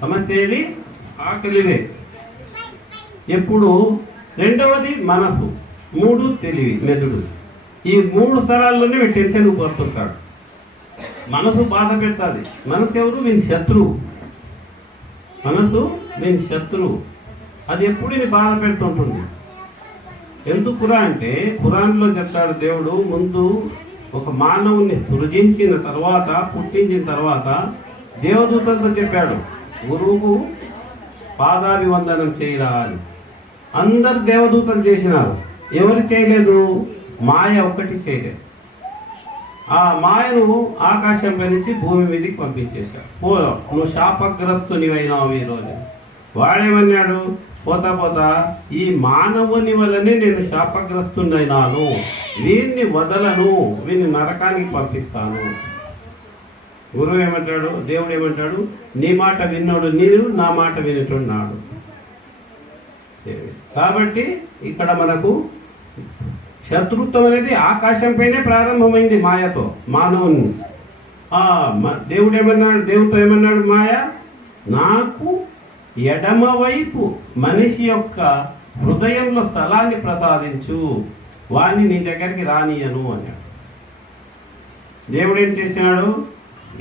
సమస్య ఏది? ఆకలిదే. ఎప్పుడు రెండవది మనసు, 3 తెలివి, మెదడు. ఈ 3 స్థలాల్లోనే టెన్షన్ పడుతుంటాడు. మనసు బాధ పెడుతుంది. మనసు ఎవరు? వీని శత్రువు. మనసు వీని శత్రువు. అది ఎప్పుడు ఇది బాధ పెడుతుంటుంది. ఎందుకురా అంటే ఖురాన్లో చెప్తాడు దేవుడు, ముందు ఒక మానవుని సృజించిన తర్వాత, పుట్టించిన తర్వాత దేవదూతలతో చెప్పాడు, గురువుకు పాదాభివందనం చేయరా అని. అందరు దేవదూతలు చేసినారు, ఎవరు చేయలేదు? మాయ ఒక్కటి చేయలేదు. ఆ మాయను ఆకాశంపై నుంచి భూమి మీదకి పంపించేశాడు. నువ్వు శాపగ్రస్తునివైనావు ఈరోజు. వాడేమన్నాడు? పోతా పోతా ఈ మానవుని వల్లనే నేను శాపగ్రస్తుడైనాను, వీరిని వదలను, వీరిని నరకానికి పంపిస్తాను. గురువు ఏమంటాడు? దేవుడు ఏమంటాడు? నీ మాట విన్నోడు నీరు, నా మాట వినుతున్నాడు. కాబట్టి ఇక్కడ మనకు శత్రుత్వం అనేది ఆకాశంపైనే ప్రారంభమైంది మాయతో, మానవుని. దేవుడు ఏమన్నాడు? దేవుడితో ఏమన్నాడు మాయ? నాకు ఎడమవైపు మనిషి యొక్క హృదయంలో స్థలాన్ని ప్రసాదించు, వాణ్ణి నీ దగ్గరికి రానియను అన్నాడు. దేవుడు ఏం చేసినాడు?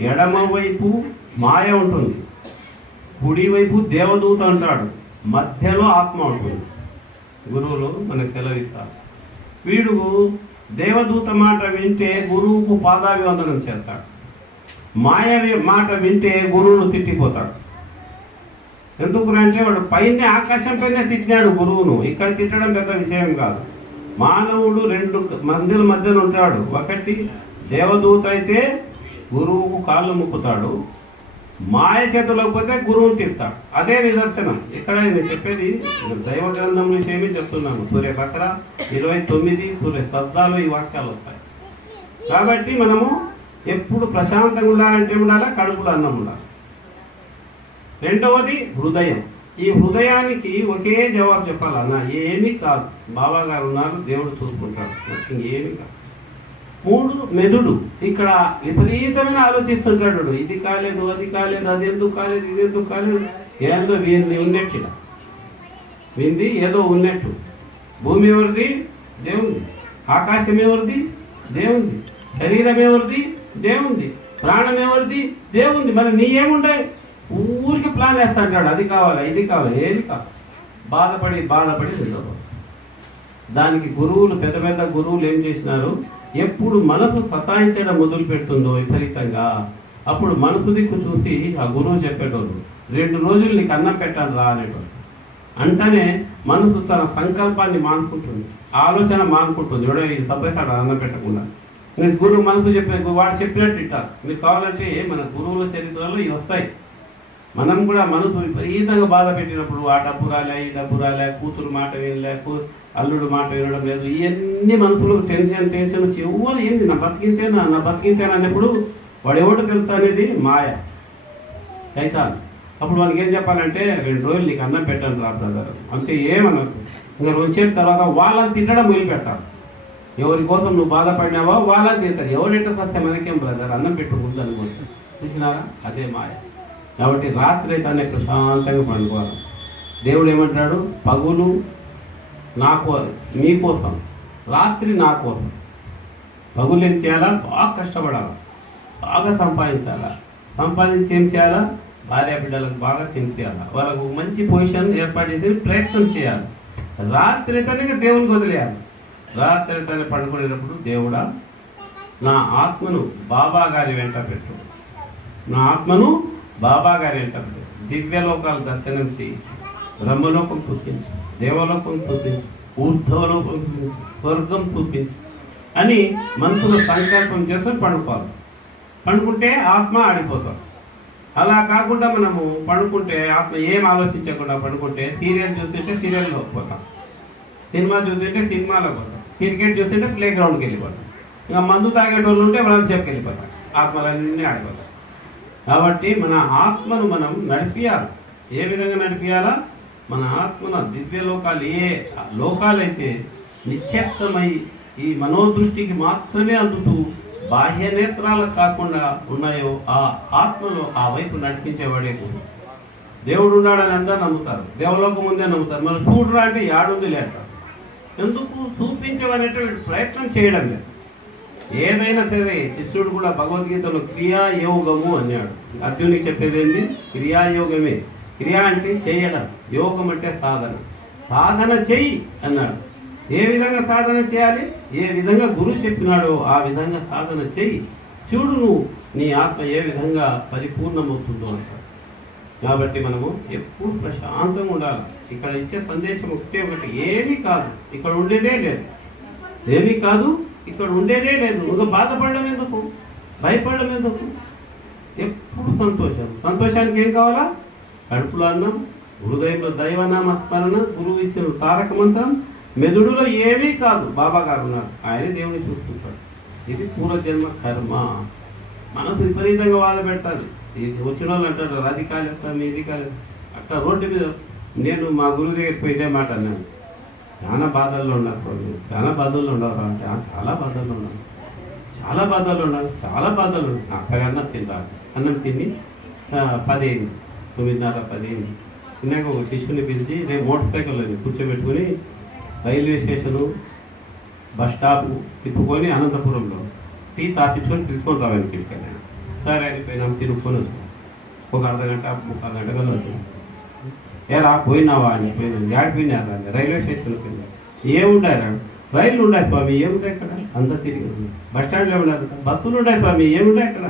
ఎడమవైపు మాయ ఉంటుంది, కుడివైపు దేవదూత అంటాడు, మధ్యలో ఆత్మ ఉంటుంది. గురువులు మనకు సెలవిస్తారు. వీడు దేవదూత మాట వింటే గురువుకు పాదాభివందనం చేస్తాడు, మాయ మాట వింటే గురువును తిట్టిపోతాడు. ఎందుకు అంటే వాడు పైన ఆకాశం పైన తిట్టినాడు గురువును. ఇక్కడ తిట్టడం పెద్ద విషయం కాదు. మానవుడు రెండు మందిల మధ్యలో ఉంటాడు. ఒకటి దేవదూత అయితే గురువుకు కాళ్ళు ముక్కుతాడు, మాయ చేతులకు పోతే గురువును తిడతాడు. అదే నిదర్శనం ఇక్కడ నేను చెప్పేది. దైవ గ్రంథం విషయమే చెప్తున్నాను. సూర్య బక్ర 29, సూర్య శబ్దాలు ఈ వాక్యాలు వస్తాయి. కాబట్టి మనము ఎప్పుడు ప్రశాంతంగా ఉండాలంటే ఉండాలా, కడుపులో అన్నం ఉండాలి. రెండవది హృదయం. ఈ హృదయానికి ఒకే జవాబు చెప్పాలన్నా ఏమీ కాదు, బాబా గారు ఉన్నారు, దేవుడు చూసుకుంటాడు, ఇంకేమీ కాదు. 3 మెదుడు. ఇక్కడ విపరీతమైన ఆలోచిస్తుంటాడు. ఇది కాలేదు, అది కాలేదు, అది ఎందుకు కాలేదు, ఇది ఎందుకు కాలేదు, ఏదో వీరిని ఉన్నట్టు, వింది ఏదో ఉన్నట్టు. భూమి ఎవరిది? దేవుంది. ఆకాశం ఎవరిది? దేవుంది. శరీరం ఎవరిది? దేవుంది. ప్రాణం ఎవరిది? దేవుంది. మరి నీ ఏముంటాయి? ఊరికి ప్లాన్ వేస్తాంటాడు, అది కావాలి, ఇది కావాలి, ఏది కావాలి. బాధపడి నిద్రపో. దానికి గురువులు, పెద్ద పెద్ద గురువులు ఏం చేసినారు? ఎప్పుడు మనసు సతాయించడం మొదలు పెడుతుందో విపరీతంగా, అప్పుడు మనసు దిక్కు చూసి ఆ గురువు చెప్పేటోళ్ళు 2 రోజులు నీకు అన్నం పెట్టాను రా అనేటోళ్ళు. అంటనే మనసు తన సంకల్పాన్ని మానుకుంటుంది, ఆలోచన మానుకుంటుంది. ఎవడో ఇది తప్పేస్తాడు అన్నం పెట్టకుండా. నీకు గురువు మనసు వాడు చెప్పినట్టు ఇట్టారు. మీకు కావాలంటే మన గురువుల చరిత్రలో ఇవి వస్తాయి. మనం కూడా మనసు విపరీతంగా బాధ పెట్టినప్పుడు ఆ డబ్బు రాలే, ఈ డబ్బు రాలే, కూతురు మాట వినలే, అల్లుడు మాట వినడం లేదు, ఇవన్నీ మనసులో టెన్షన్ ఎవరు ఏంది నా బతికింతేనా అన్నప్పుడు వాడు ఎవడు తెలుసు అనేది మాయ, సైతాన్. అప్పుడు వాళ్ళకి ఏం చెప్పాలంటే 2 రోజులు నీకు అన్నం పెట్టాను రా బ్రదర్ అంతే. ఏమనకు. ఇంకా 2 చేసిన తర్వాత వాళ్ళని తిట్టడం మొదలుపెట్టాలి. ఎవరి కోసం నువ్వు బాధపడినావో వాళ్ళని తింటారు. ఎవరింట సస్య మనకేం బ్రదర్, అన్నం పెట్టుకుంటుంది అనుకుంటారు. చూసినారా? అదే మాయ. కాబట్టి రాత్రి అయితే ప్రశాంతంగా పండుకోవాలి. దేవుడు ఏమంటాడు? పగులు నీ కోసం, రాత్రి నా కోసం. పగులు ఏం చేయాలా? బాగా కష్టపడాలి, బాగా సంపాదించాలా. సంపాదించి ఏం చేయాలా? భార్య బిడ్డలకు బాగా తినిపించాలా, వాళ్ళకు మంచి పొజిషన్ ఏర్పాటు చేసి ప్రయత్నం చేయాలి. రాత్రి తనకి దేవునికి వదిలేయాలి. రాత్రి తన పండుకునేటప్పుడు దేవుడా నా ఆత్మను బాబా గారి వెంట పెట్టు, నా ఆత్మను బాబా గారి వెంట పెట్టు. దివ్యలోకాలు దర్శనం చేయి, బ్రహ్మలోకం చూపించు, దేవలోకం చూపించు, ఊర్ధ్వలోకం చూపించు, స్వర్గం చూపించు అని మనసులో సంకల్పం చేసుకొని పండుకోవాలి. పండుకుంటే ఆత్మ ఆడిపోతాం. అలా కాకుండా మనము పండుకుంటే ఆత్మ ఏం ఆలోచించకుండా పండుకుంటే సీరియల్ చూస్తుంటే సీరియల్లో పోతాం, సినిమా చూస్తుంటే సినిమాలో పోతాం, క్రికెట్ చూస్తుంటే ప్లే గ్రౌండ్కి వెళ్ళిపోతాం, ఇంకా మందు తాగేటోళ్ళు ఉంటే వలససేపుకి వెళ్ళిపోతాం, ఆత్మలన్నీ ఆడిపోతాం. కాబట్టి మన ఆత్మను మనం నడిపియాలి. ఏ విధంగా నడిపియాలా? మన ఆత్మను దివ్యలోకాలు ఏ లోకాలైతే నిశ్శబ్దమై ఈ మనోదృష్టికి మాత్రమే అందుతూ బాహ్య నేత్రాలకు కాకుండా ఉన్నాయో ఆ ఆత్మలో ఆ వైపు నడిపించేవాడే గురువు. దేవుడు ఉన్నాడని అందరూ నమ్ముతారు, దేవలోకం ముందే నమ్ముతారు. మనం చూడరా అంటే యాడుంది లేక ఎందుకు చూపించమనేటువంటి ప్రయత్నం చేయడం లేదు. ఏదైనా సరే కృష్ణుడు కూడా భగవద్గీతలో క్రియాయోగము అన్నాడు. అర్జునికి చెప్పేది ఏంటి? క్రియాయోగమే. క్రియ అంటే చేయడం, యోగం అంటే సాధన. సాధన చెయ్యి అన్నాడు. ఏ విధంగా సాధన చేయాలి? ఏ విధంగా గురువు చెప్పినాడో ఆ విధంగా సాధన చెయ్యి, చూడు నువ్వు నీ ఆత్మ ఏ విధంగా పరిపూర్ణమవుతుందో అంటాడు. కాబట్టి మనము ఎప్పుడు ప్రశాంతంగా ఉండాలి. ఇక్కడ ఇచ్చే సందేశం ఒకటే, ఏమీ కాదు, ఇక్కడ ఉండేదే లేదు, ఏమీ కాదు, ఇక్కడ ఉండేదే లేదు. ఇంకా బాధపడడం ఎందుకు, భయపడడం ఎందుకు? ఎప్పుడు సంతోషం. సంతోషానికి ఏం కావాలా? కడుపులో అన్నం, హృదయంలో దైవనామ స్మరణ, గురువు ఇచ్చిన తారక మంత్రం, మెదుడులో ఏమీ కాదు. బాబా గారు ఉన్నారు, ఆయన దేవుని చూసుకుంటాడు. ఇది పూర్వజన్మ కర్మ. మనసు విపరీతంగా వాళ్ళు పెట్టాలి. ఇది వచ్చిన వాళ్ళు అంటారు అది కాలేస్తాను ఇది కాలేదు. అట్లా రోడ్డు మీద నేను మా గురువు దగ్గరికి పోయి ఇదే మాట అన్నాను, చాలా బాధల్లో ఉన్నారు వాళ్ళు, చాలా బాధల్లో ఉండవు అంటే చాలా బాధల్లో ఉన్నారు, చాలా బాధలు ఉన్నారు, చాలా బాధలు ఉన్నాయి. అక్కడ అన్నం తింటారు. అన్నం తిని 10 అయింది, 9:30 10 అయింది. తిన్నాక ఒక శిష్యుని పిలిచి రేపు మోటార్ సైకిల్ కూర్చోబెట్టుకుని రైల్వే స్టేషను బస్ స్టాప్ తిప్పుకొని అనంతపురంలో టీ తాపించుకొని పిలుచుకొని రావాలని పిలిచాను. సరే అయిపోయినాం, తిరుక్కొని వచ్చాను. ఒక అర్ధగంట 3/4 గంటలో వచ్చాను. ఏరా పోయినావా అని పోయినాను. యాడ్ పోయినారా అని రైల్వే స్టేషన్కి వెళ్ళాను. ఏముంటారు రైళ్ళు ఉన్నాయి స్వామి, ఏముంటాయి ఇక్కడ అంతా తిరిగి. బస్ స్టాండ్లో ఉన్నారు, బస్సులు ఉన్నాయి స్వామి, ఏముంటాయి ఇక్కడ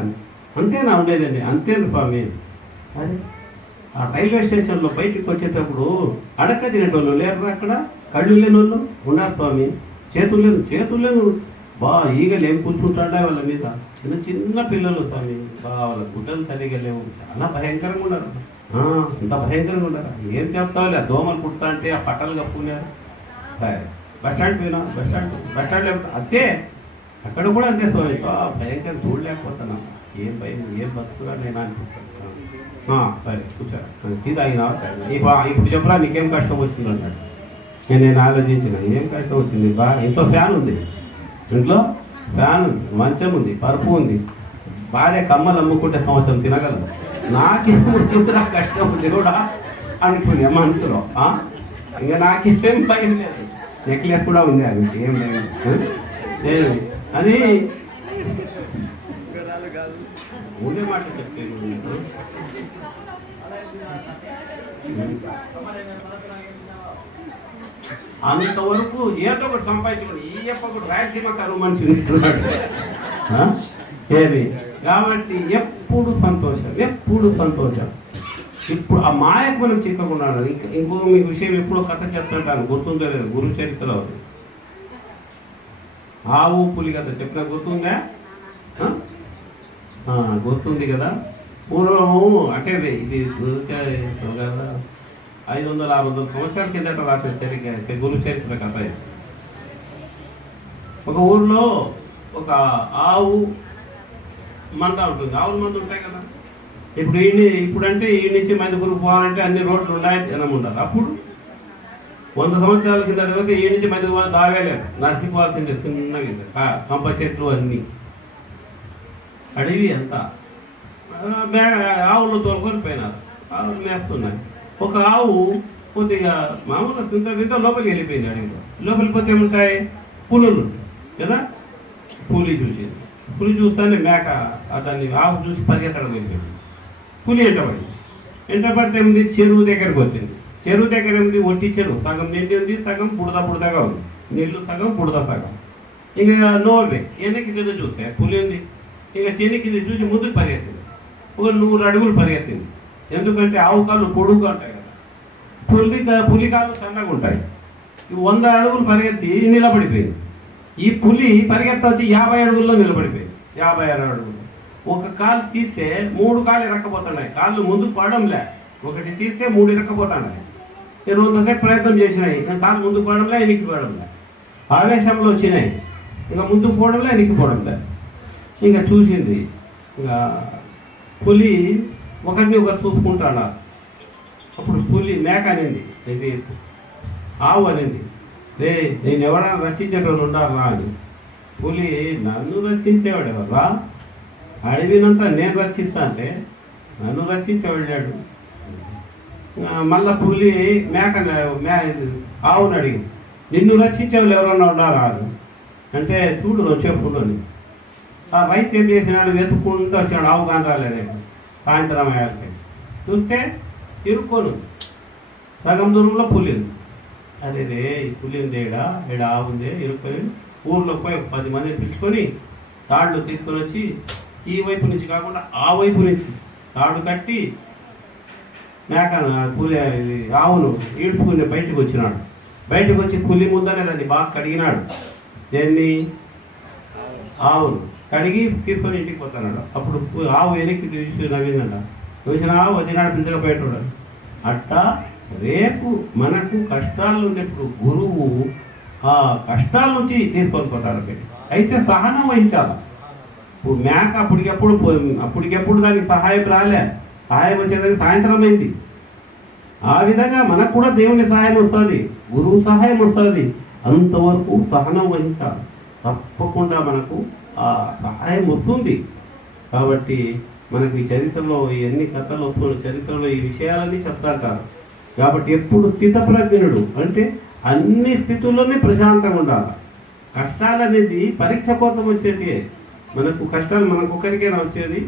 అంతేనా ఉండేదండి? అంతేనా స్వామి? అదే ఆ రైల్వే స్టేషన్లో బయటికి వచ్చేటప్పుడు అడక్క తినేటోళ్ళు లేరు, అక్కడ కళ్ళు లేని వాళ్ళు ఉన్నారు స్వామి, చేతులు లేను బా ఈగలు ఏం కూర్చుంటాడే వాళ్ళ మీద. చిన్న పిల్లలు స్వామి, వాళ్ళ గుడ్డలు సరిగా లేవు, చాలా భయంకరంగా ఉన్నారు. ఇంత భయంకరంగా ఉన్నారు. ఏం చెప్తావులే, దోమలు పుడతా అంటే ఆ పట్టలు కప్పుకున్నారు. బస్ స్టాండ్ పోయినా, బస్ స్టాండ్ లేకపోతే అంతే, అక్కడ కూడా అంతే స్వామి. భయంకరం చూడలేకపోతున్నాం. ఏం భయం, ఏం బతుకురా నేను అనుకుంటాను. సరే కూర్చోరా, టీ తాగినా ఇప్పుడు చెప్పరా నీకేం కష్టం వచ్చింది అన్నాడు. నేను ఆలోచించిన, ఏం కష్టం వచ్చింది? ఇంట్లో ఫ్యాన్ ఉంది, ఇంట్లో ఫ్యాన్ ఉంది, మంచం ఉంది, పరుపు ఉంది, భార్య కమ్మలు అమ్ముకుంటే సంవత్సరం తినగలదు. నాకేం వచ్చిందిరా కష్టం ఉంది కూడా అనుకునే మనసులో. ఇంకా నాకేం భయం లేదు. నెక్లెస్ కూడా ఉంది, అది ఏం లేదు. అది ఉండే మాట చెప్తే అంతవరకు ఏదో ఒకటి సంపాదించుకోండి. ఈ ఒకటి రాయలసీమ కరువు మనిషి ఏది కాబట్టి ఎప్పుడు సంతోషం, ఎప్పుడు సంతోషం. ఇప్పుడు ఆ మాయకు మనం చిక్కకుండా. ఇంకో మీకు విషయం ఎప్పుడో కథ చెప్తుంటాను, గుర్తుందో లేదు, గురు చరిత్రలో ఆవు పులి కథ చెప్పిన గుర్తుందా? గుర్తుంది కదా. పూర్వము అంటే ఇది 500-600 సంవత్సరాల కిందట రాసిన గురు చరిత్ర కథ. ఒక ఊర్లో ఒక ఆవు మంద ఉంటుంది. ఆవుల మంద ఉంటాయి కదా. ఇప్పుడంటే ఈ నుంచి మైదుగురు పోవాలంటే అన్ని రోడ్లు ఉన్నాయి, జనం ఉండదు. అప్పుడు 100 సంవత్సరాల కింద తర్వాత ఈ నుంచి మైదుగురు దావేలేదు, నడిచిపోవాల్సిందే. చిన్నగా కంప చెట్లు అన్నీ, అడవి అంతా. ఆవులు తోలుకొని పోయినారు, ఆవులు మేస్తున్నాయి. ఒక ఆవు కొద్దిగా మామూలుగా తింత లోపలికి వెళ్ళిపోయింది అడవిలో. లోపలికి పోతే ఏముంటాయి? పులులు కదా. పులి చూసింది. పులి చూస్తానే మేక దాన్ని ఆవు చూసి పరిగెత్తడం వెళ్ళిపోయింది. పులి ఎంటపడితే ఏముంది? చెరువు దగ్గరకు వచ్చింది. చెరువు దగ్గర ఏముంది? ఒట్టి చెరువు, సగం నిండి ఉంది, సగం బుడదగా ఉంది. నీళ్లు సగం, బుడద సగం. ఇక నోవే వెనక్కి తిరిగి చూస్తే పులి ఉంది. ఇక చెనికి చూసి ముందుకు పరిగెత్తింది. ఒక 100 అడుగులు పరిగెత్తింది. ఎందుకంటే ఆవు కాళ్ళు పొడుగుగా ఉంటాయి కదా, పులి కాళ్ళు సన్నగా ఉంటాయి. 100 అడుగులు పరిగెత్తి నిలబడిపోయింది. ఈ పులి పరిగెత్తి 50 అడుగుల్లో నిలబడిపోయింది. 56 అడుగులు. ఒక కాలు తీస్తే 3 కాళ్ళు ఇరక్కపోతున్నాయి. కాళ్ళు ముందుకు పడడంలే. ఒకటి తీస్తే 3 ఇరక్కపోతున్నాయి. 200 ప్రయత్నం చేసినాయి, కాళ్ళు ముందుకు పోవడంలే, ఎనికి పోవడంలే. ఆవేశంలో వచ్చినాయి, ఇంకా ముందుకు పోవడంలే, ఎనికి పోవడంలే. ఇంకా చూసింది. ఇంకా పులి ఒకరిని ఒకరు చూసుకుంటున్నారు. అప్పుడు పులి మేక అనింది, ఇది ఆవు అనింది, రే నేను ఎవరైనా రక్షించేటోళ్ళు ఉండాలా అని. పులి నన్ను రక్షించేవాడు ఎవర్రా? అడవినంతా నేను రక్షిస్తా అంటే నన్ను రక్షించే వెళ్ళాడు. మళ్ళా పులి ఆవుని అడిగి, నిన్ను రక్షించేవాళ్ళు ఎవరన్నా ఉన్నారా అంటే, చూడు వచ్చేప్పుడు అని. ఆ రైతు ఏం చేసినాడు? వెతుక్కుంటూ వచ్చాడు, ఆవు కానీ రాలేదేమో. సాయంత్రం అయ్యాక చూస్తే ఇరుక్కోను సగం దూరంలో పులి ఉంది. అదే రే ఈ పులి ఉంది, ఈడ ఆవు ఉంది, ఇరుక్కొని ఊర్లో పోయి 10 మందిని పిలుచుకొని తాళ్ళు తీసుకొని వచ్చి ఈ వైపు నుంచి కాకుండా ఆ వైపు నుంచి తాడు కట్టి పులి ఆవును ఈడ్చుకుని బయటకు వచ్చినాడు. బయటకు వచ్చి పులి ముందనే దాన్ని బాగా కడిగినాడు. దేన్ని? ఆవును కడిగి తీసుకొని ఇంటికి పోతాడు. అప్పుడు ఆవు వెనక్కి చూసి నవ్విందంట. చూసినా వదినాడు పిలిచకపోయేటోడు. అట్టా రేపు మనకు కష్టాలు ఉన్నప్పుడు గురువు ఆ కష్టాల నుంచి తీసుకొని పోతాడు. అయితే సహనం వహించాలి. ఇప్పుడు మేక అప్పటికెప్పుడు దానికి సహాయం రాలే, సహాయం వచ్చేదానికి సాయంత్రం అయింది. ఆ విధంగా మనకు కూడా దేవుని సహాయం వస్తుంది, గురువు సహాయం వస్తుంది. అంతవరకు సహనం వహించాలి. తప్పకుండా మనకు ఆ సహాయం వస్తుంది. కాబట్టి మనకు ఈ చరిత్రలో ఎన్ని కథలు వస్తున్నాయి, చరిత్రలో ఈ విషయాలన్నీ చెప్తాంటారు. కాబట్టి ఎప్పుడు స్థితప్రజ్ఞుడు అంటే అన్ని స్థితుల్లోనే ప్రశాంతంగా ఉండాలి. కష్టాలు అనేది పరీక్ష కోసం వచ్చేటి. మనకు కష్టాలు మనకొక్కరికైనా వచ్చేది.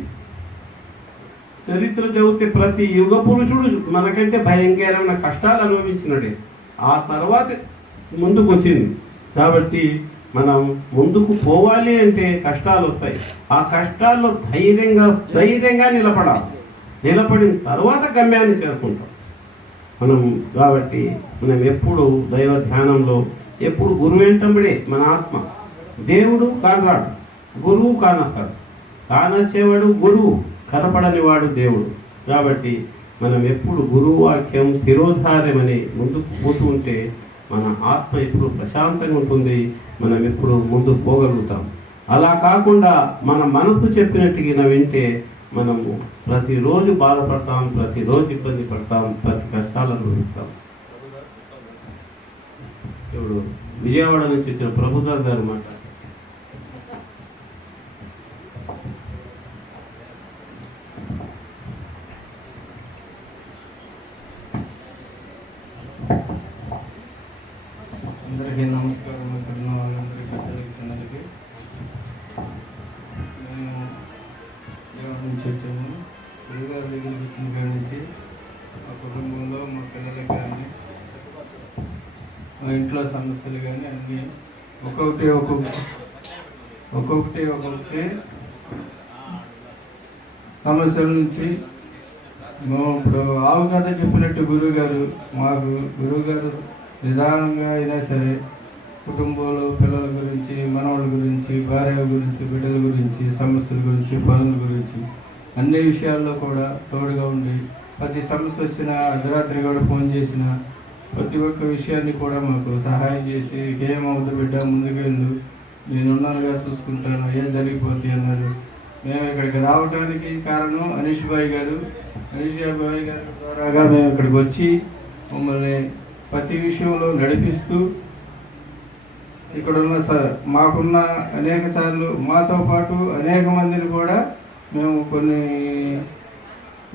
చరిత్ర చదివితే ప్రతి యుగ పురుషుడు మనకంటే భయంకరమైన కష్టాలు అనుభవించినడే, ఆ తర్వాత ముందుకు వచ్చింది. కాబట్టి మనం ముందుకు పోవాలి అంటే కష్టాలు వస్తాయి. ఆ కష్టాల్లో ధైర్యంగా నిలబడాలి. నిలబడిన తర్వాత గమ్యాన్ని చేరుకుంటాం మనం. కాబట్టి మనం ఎప్పుడు దైవ ధ్యానంలో, ఎప్పుడు గురువు వెంటబడే మన ఆత్మ. దేవుడు కానరాడు, గురువు కానొస్తాడు. కానొచ్చేవాడు గురువు, కనపడని వాడు దేవుడు. కాబట్టి మనం ఎప్పుడు గురువు వాక్యం శిరోధార్యమని ముందుకు పోతూ ఉంటే మన ఆత్మ ఎప్పుడు ప్రశాంతంగా ఉంటుంది. మనం ఎప్పుడు ముందుకు పోగలుగుతాం. అలా కాకుండా మన మనసు చెప్పినట్టుగా వింటే మనము ప్రతిరోజు బాధపడతాం, ప్రతిరోజు ఇబ్బంది పడతాం, ప్రతి కష్టాలు అనుభవిస్తాం. ఇప్పుడు విజయవాడ నుంచి వచ్చిన ప్రభుదాస్ గారు మాట్లాడారు. అందరికీ నమస్కారం. ఇక్కడ ఉన్న వాళ్ళందరికీ చిన్నలకి మేము విజయవాడ నుంచి వచ్చాము. గురుగారి దగ్గర వచ్చిన కాడి నుంచి మా కుటుంబంలో మా పిల్లలకి కానీ మా ఇంట్లో సమస్యలు కానీ అన్నీ ఒక్కొక్కటి సమస్యల నుంచి మేము ఇప్పుడు ఆవు కథ చెప్పినట్టు గురువుగారు మాకు గురువుగారు నిదానంగా అయినా సరే కుటుంబంలో పిల్లల గురించి, మనవాళ్ళ గురించి, భార్య గురించి, బిడ్డల గురించి, సమస్యల గురించి, పనుల గురించి అన్ని విషయాల్లో కూడా తోడుగా ఉండి ప్రతి సమస్య వచ్చినా అర్ధరాత్రి కూడా ఫోన్ చేసిన ప్రతి ఒక్క విషయాన్ని కూడా మాకు సహాయం చేసి ఏమవుతుంది బిడ్డ ముందుకెళ్ళు, నేనున్నానుగా చూసుకుంటాను, ఏం జరిగిపోతాయి అన్నారు. మేము ఇక్కడికి రావడానికి కారణం అనీష్ భాయ్ గారు ద్వారాగా మేము ఇక్కడికి వచ్చి మమ్మల్ని ప్రతి విషయంలో నడిపిస్తూ ఇక్కడున్న మాకున్న అనేక సార్లు మాతో పాటు అనేక మందిని కూడా మేము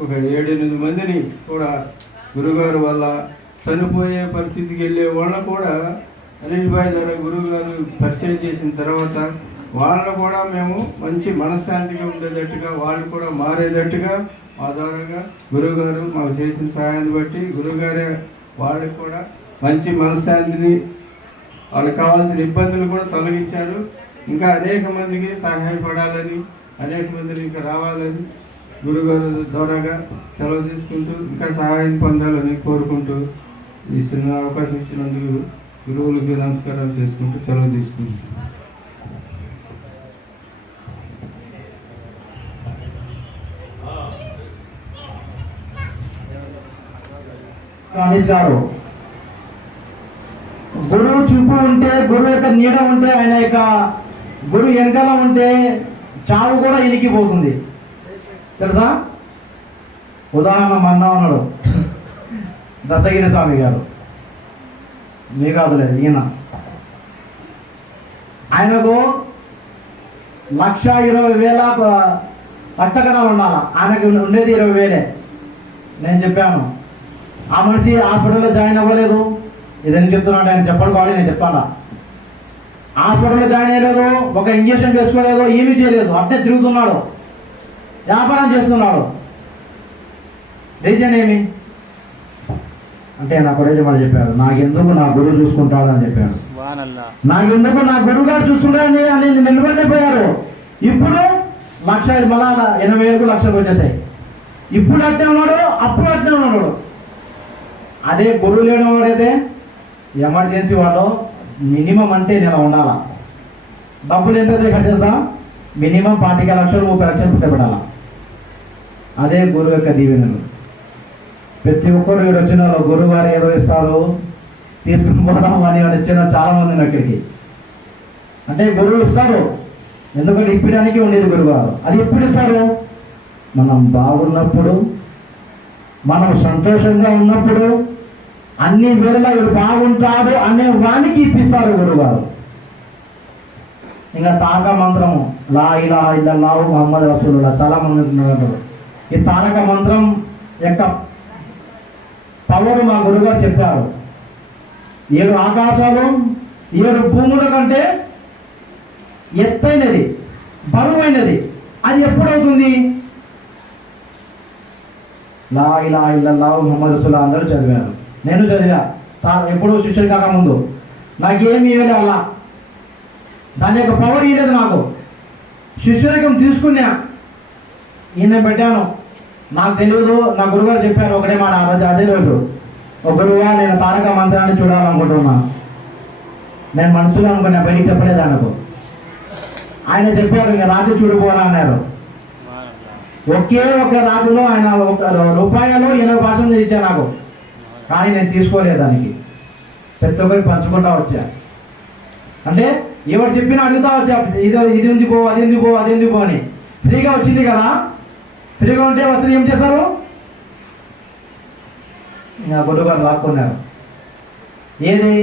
ఒక 7-8 మందిని కూడా గురుగారు వల్ల చనిపోయే పరిస్థితికి వెళ్ళే వాళ్ళని కూడా అనీష్ భాయ్ ద్వారా గురువుగారు పరిచయం చేసిన తర్వాత వాళ్ళని కూడా మేము మంచి మనశ్శాంతిగా ఉండేటట్టుగా, వాళ్ళు కూడా మారేటట్టుగా మా ద్వారాగా గురువుగారు మాకు చేసిన సహాయాన్ని బట్టి గురువుగారే వాళ్ళకి కూడా మంచి మనశ్శాంతిని, వాళ్ళకి కావాల్సిన ఇబ్బందులు కూడా తొలగించారు. ఇంకా అనేక మందికి సహాయపడాలని, అనేక మందిని ఇంకా రావాలని గురుగారు ద్వారాగా సెలవు తీసుకుంటూ ఇంకా సహాయం పొందాలని కోరుకుంటూ ఈ చిన్న అవకాశం ఇచ్చినందుకు గురువులకి నమస్కారాలు చేసుకుంటూ సెలవు తీసుకుంటాం. అనీష్ గారు, గురువు చూపు ఉంటే, గురువు యొక్క నీడ ఉంటే, ఆయన యొక్క గురువు వెనకాల ఉంటే చావు కూడా ఇలికిపోతుంది తెలుసా. ఉదాహరణ మన్నా ఉన్నాడు దశగిరి స్వామి గారు, మీ కాదులేదు ఈయన. ఆయనకు 1,20,000 రక్తకణాలు ఉండాలి, ఆయనకు ఉండేది 20,000. నేను చెప్పాను, ఆ మనిషి హాస్పిటల్లో జాయిన్ అవ్వలేదు. ఇదని చెప్తున్నాడు ఆయన, చెప్పడం కావాలి, నేను చెప్తాను. హాస్పిటల్లో జాయిన్ అయ్యలేదు, ఒక ఇంజక్షన్ వేసుకోలేదు, ఏమీ చేయలేదు, అట్నే తిరుగుతున్నాడు, వ్యాపారం చేస్తున్నాడు. రీజన్ ఏమి అంటే నాకు మాట చెప్పాడు, నాకెందుకు నా గురువు చూసుకుంటాడు అని చెప్పాడు. నాకెందుకు నా గురువు గారు చూసుకుంటాడని అని నిలబడిపోయారు. ఇప్పుడు 1,00,000 మళ్ళా 80,000కు 1,00,000 వచ్చేసాయి. ఇప్పుడు అట్నే ఉన్నాడు, అప్పుడు అట్నే ఉన్నాడు. అదే గురువు లేని వాడైతే ఎమర్జెన్సీ వాళ్ళు మినిమం అంటే నెల ఉండాలా. డబ్బులు ఎంత తెలుసా? మినిమం 25 లక్షలు 30 లక్షలు పుట్టబడాల. అదే గురువు యొక్క దీవెనలు. ప్రతి ఒక్కరు ఇక్కడ వచ్చిన గురువు గారు ఏదో ఇస్తారు తీసుకుని పోదాం అని వచ్చిన చాలా మంది అక్కడికి. అంటే గురువు ఇస్తారు, ఎందుకంటే ఇప్పడానికి ఉండేది గురువుగారు. అది ఎప్పుడు ఇస్తారు? మనం బాగున్నప్పుడు, మనం సంతోషంగా ఉన్నప్పుడు, అన్ని వేళలా వీడు బాగుంటాడు అనే వానికి ఇప్పిస్తారు గురువుగారు. ఇంకా తారక మంత్రము లా ఇలాహ ఇల్లల్లాహు ముహమ్మద్ రసూలుల్లాహ్ చాలా మంది అంటారు. ఈ తారక మంత్రం యొక్క పవర్ మా గురువుగారు చెప్పారు. 7 ఆకాశాలు 7 భూముల కంటే ఎత్తైనది, బరువైనది. అది ఎప్పుడవుతుంది? లా ఇలాహ ఇల్లల్లాహు ముహమ్మద్ రసూలుల్లాహ్ అందరూ చదివారు, నేను చదివా. ఎప్పుడూ శిష్యుడు కాకముందు నాకేమి ఇవ్వలే అలా, దాని యొక్క పవర్ ఇవ్వలేదు నాకు. శిష్యురకం తీసుకున్నా, ఈయన పెట్టాను, నాకు తెలియదు. నా గురుగారు చెప్పారు ఒకటే మాట ఆ రోజు, అదే రోజు, ఒక గురువా నేను తారక మంత్రాన్ని చూడాలనుకుంటున్నాను. నేను మనసులో అనుకున్నా, బయటికి చెప్పలేదు ఆయనకు. ఆయన చెప్పారు ఇంకా రాత్రి చూడిపోరా అన్నారు. ఒకే ఒక రాత్రిలో ఆయన 1 రూపాయలు 80 భాషలు ఇచ్చాను నాకు. కానీ నేను తీసుకోలేదు దానికి. ప్రతి ఒక్కరికి పంచుకుంటా వచ్చా. అంటే ఎవరు చెప్పినా అడుగుతా వచ్చా, ఇది ఉంది పో, అది ఉంది పో, అది ఉంది పో అని. ఫ్రీగా వచ్చింది కదా, ఫ్రీగా ఉంటే వస్తుంది ఏం చేస్తారు? ఇంకా గురువుగారు లాక్కున్నారు. ఏది?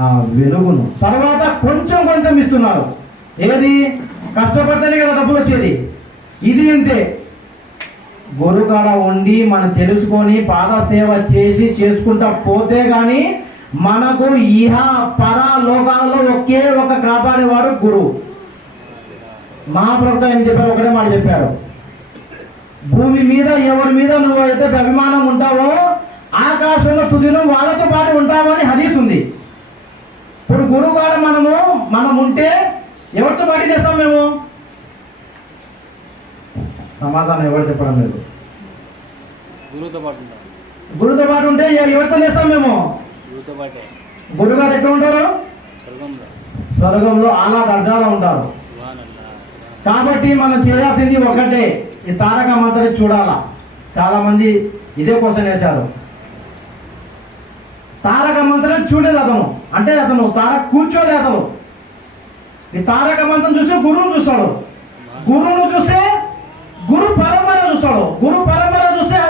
ఆ వెలుగును. తర్వాత కొంచెం కొంచెం ఇస్తున్నారు. ఏది? కష్టపడితేనే కదా డబ్బులు వచ్చేది. ఇది అంతే. గురుగాడ ఉండి మనం తెలుసుకొని పాద సేవ చేసి చేసుకుంటా పోతే కానీ మనకు ఇహ పర లోకాలలో ఒకే ఒక కాపాడేవాడు గురువు. మహాప్రభుత్వం ఏం చెప్పారు? ఒకటే మాట చెప్పారు, భూమి మీద ఎవరి మీద నువ్వు అయితే అభిమానం ఉంటావో ఆకాశంలో తుదిలో వాళ్ళతో పాటు ఉంటావు అని హదీస్ ఉంది. ఇప్పుడు గురువుగాడ మనం ఉంటే ఎవరితో పాటు చేస్తాం మేము? సమాధానం ఎవరు చెప్పడం లేదు. గురువుతో పాటు ఉంటే ఎవరితో లేస్తాం మేము? గురుగారు ఎక్కడ ఉంటారు? స్వర్గంలో అలా దర్జాలో ఉంటారు. కాబట్టి మనం చేయాల్సింది ఒకటే, ఈ తారక మంత్రం చూడాలా. చాలా మంది ఇదే క్వశ్చన్ వేశారు. తారక మంత్రం చూడలేదు అతను, అంటే అతను కూర్చోలే. అతను ఈ తారక మంత్రం చూసి గురువును చూస్తాడు, గురువును చూస్తే గురు పరంపర చూస్తాడు, గురు పరంపర చూస్తే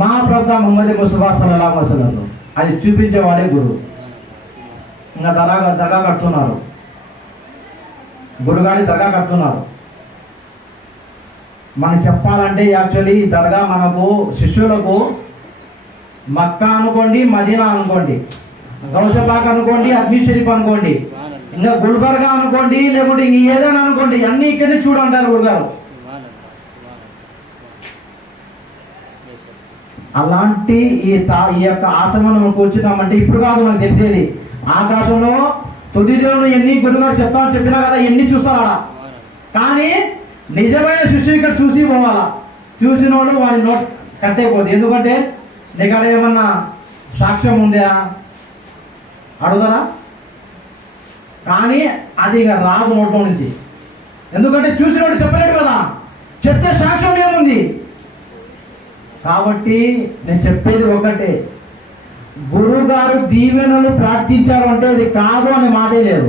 మహాప్రభుత్వ ముహమ్మద్ ముస్తఫా సల్లల్లాహు అలైహి వసల్లం అది చూపించేవాడే గురువు. ఇంకా దర్గా కడుతున్నారు, గురుగారి దర్గా కడుతున్నారు. మనం చెప్పాలంటే యాక్చువల్లీ ఈ దర్గా మనకు శిష్యులకు మక్కా అనుకోండి, మదీనా అనుకోండి, గౌషపాక్ అనుకోండి, అజ్మీర్ షరీఫ్ అనుకోండి, ఇంకా గుల్బర్గా అనుకోండి, లేకుంటే ఇంక ఏదైనా అనుకోండి, అన్ని ఇక్కడనే చూడంటారు గురుగారు. అలాంటి ఈ యొక్క ఆశ్రమం కూర్చున్నామంటే ఇప్పుడు కాదు మనకు తెలిసేది. ఆకాశంలో తొలి దేవుడు ఎన్ని గురుగారు చెప్పినా కదా, ఎన్ని చూస్తారా. కానీ నిజమైన శిష్యుడు ఇక్కడ చూసి పోవాలా. చూసిన వాళ్ళు వాడి నోట్ కట్టేపోదు. ఎందుకంటే నీకు అక్కడ ఏమన్నా సాక్ష్యం ఉందా అడుగుతారా? కానీ అది ఇక రాదు నోట్లో నుంచి. ఎందుకంటే చూసినోడు చెప్పలేడు కదా, చెప్తే సాక్ష్యం ఏముంది. కాబట్టి నేను చెప్పేది ఒకటే, గురువు గారు దీవెనలు ప్రార్థించారు అంటే అది కాదు అనే మాటే లేదు.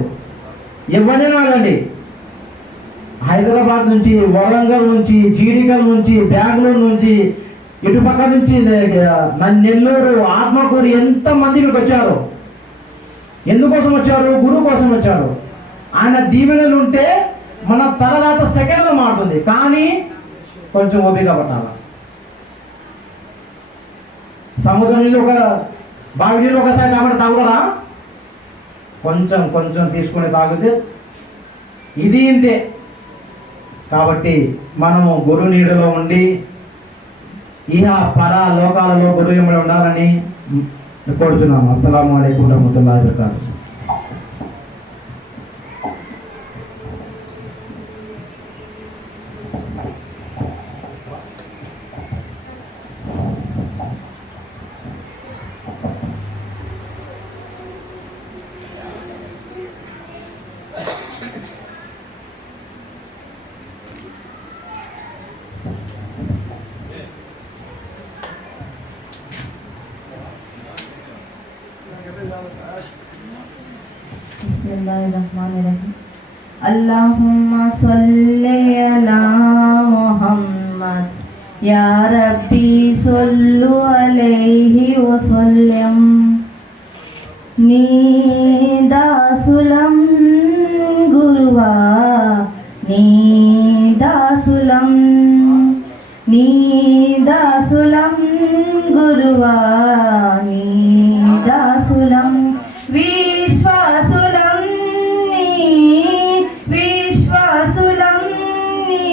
ఎవరైనా వెళ్ళండి, హైదరాబాద్ నుంచి, వరంగల్ నుంచి, జీడికల్ నుంచి, బెంగళూరు నుంచి, ఇటుపక్క నుంచి నెల్లూరు, ఆత్మకూరు, ఎంతమందికి వచ్చారు. ఎందుకోసం వచ్చారు? గురువు కోసం వచ్చారు. ఆయన దీవెనలు ఉంటే మన తర్వాత సెకండ్లో మారుతుంది. కానీ కొంచెం ఓపిక పట్టాలి. సముద్రం నీళ్ళు బావి నీళ్ళు ఒకసారి కాబట్టి తాగుతారా? కొంచెం కొంచెం తీసుకుని తాగితే ఇది ఇంతే. కాబట్టి మనము గురు నీడలో ఉండి ఇహ పర లోకాలలో గురువు వెంబడి ఉండాలని కోరుచున్నాము. అస్సలాము అలైకుం వరహ్మతుల్లాహి వబరకాతుహు. बिस्मिल्लाहिर्रहमानिर्रहीम। अल्लाहुम्मा सल्ली अला मुहम्मद या रब्बी सल्लु अलैहि वसल्लम। నీ దాసులం గురువా నీ దాసులం నీ దాసులం గురువా నీ దాసులం విశ్వాసులం నీ విశ్వాసులం నీ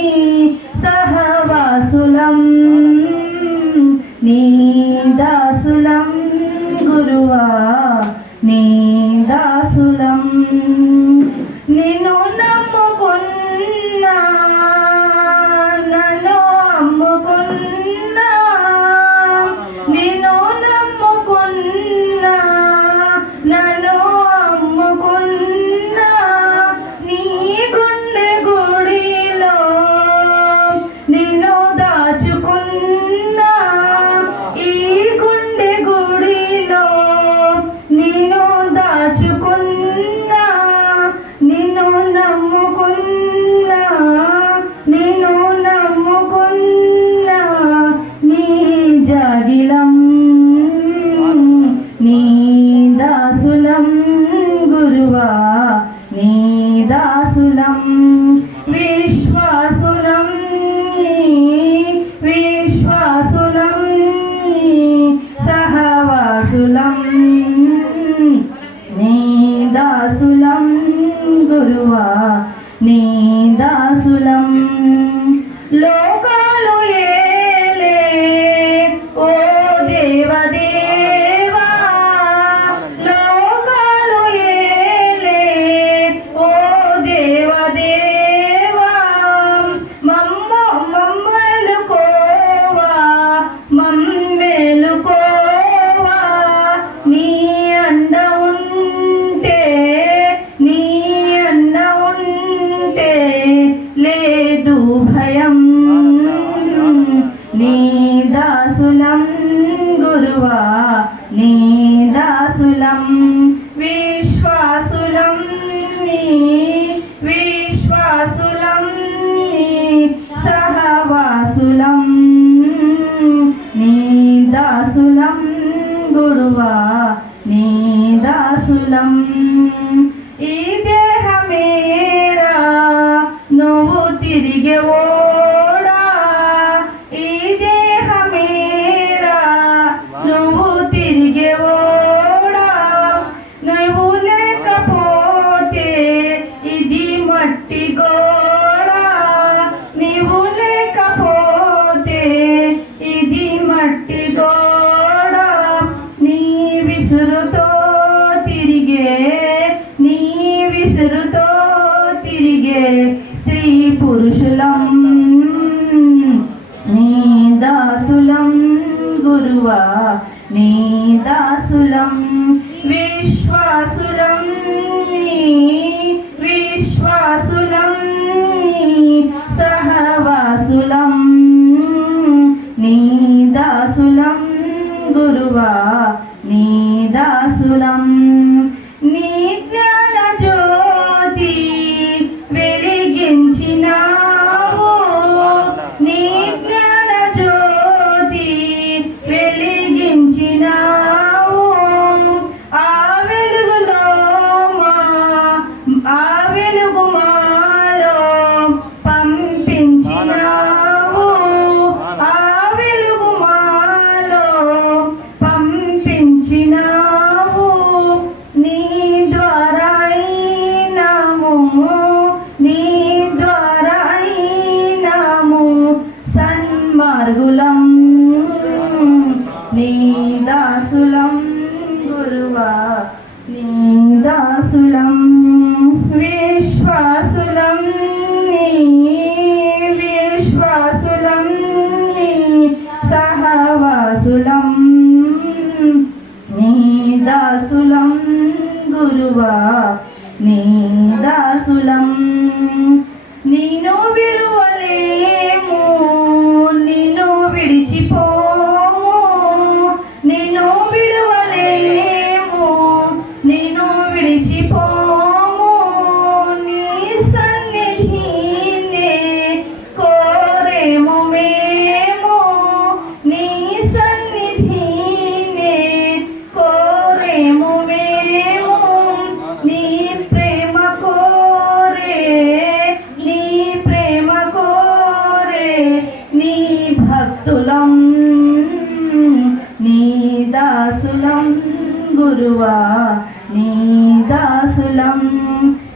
సహవాసులం నీ దాసులం గురువా నీ దాసులం నిన్ను నమ్ముకున్నా నన్ను అమ్ముకున్నా నిన్ను నమ్ముకున్నా నన్ను అమ్ముకున్నా నీ గుండె గుడిలో నిన్ను దాచుకున్నా ఈ గుండె గుడిలో నిన్ను దాచుకున్నా నిన్ను నమ్ముకున్నా నిన్ను నమ్ముకున్నా నీ జాగిలం నీ దాసులం గురువా నీ దాసులం విశ్వాసులం నీ విశ్వాసులం నీ సహవాసులం నీ దాసులం గురువా నీ దాసులం లోకాలు ఏలే ఓ దేవదేవా లోకాలు ఏలే ఓ దేవదేవా మమ్మలుకోవా మమ్మేలుకోవా నీ అండ ఉంటే నీ అండ ఉంటే లేదు భయం నీ దాసులం గురువా నీ దాసులం విశ్వాసులం నీ విశ్వాసులం నీ సహవాసులం నీ దాసులం గురువా నీ దాసులం ఈ దేహమేరా నువ్వు తిరిగే ఓడా ఈ దేహమేరా నువ్వు తిరిగే ఓడా నువ్వు లేకపోతే ఇది మట్టి గోడా నీవు లేకపోతే ఇది మట్టి గోడా నీ విసురుతో తిరిగే నీ విసురుతో తిరిగే స్త్రీ పురుషులం నీ దాసులం గురువా నీ దాసులం విశ్వాసులం నీ విశ్వాసులం నీ సహవాసులం నీ దాసులం గురువా నీ దాసులం నీ జ్ఞాన జ్యోతి వెలిగించినావు నీ జ్ఞాన జ్యోతి వెలిగించినావు ఆ వెలుగులో ఆ వెలుగు మాలో పంపించినావు ఆ వెలుగు మాలో పంపించినావు నీ ద్వారా అయినాము నీ ద్వారా అయినాము సన్మార్గులం నీ దాసులం గురువా నీ దాసులం విశ్వాసులం నీ విశ్వాసులం నీ సహవాసులం నీ దాసులం గురువా నీ దాసులం నిన్ను విడువలేము నిన్ను విడిచిపోము నిన్ను విడువలేము నిన్ను విడిచిపోము భక్తులం నీ దాసులం గురువా నీ దాసులం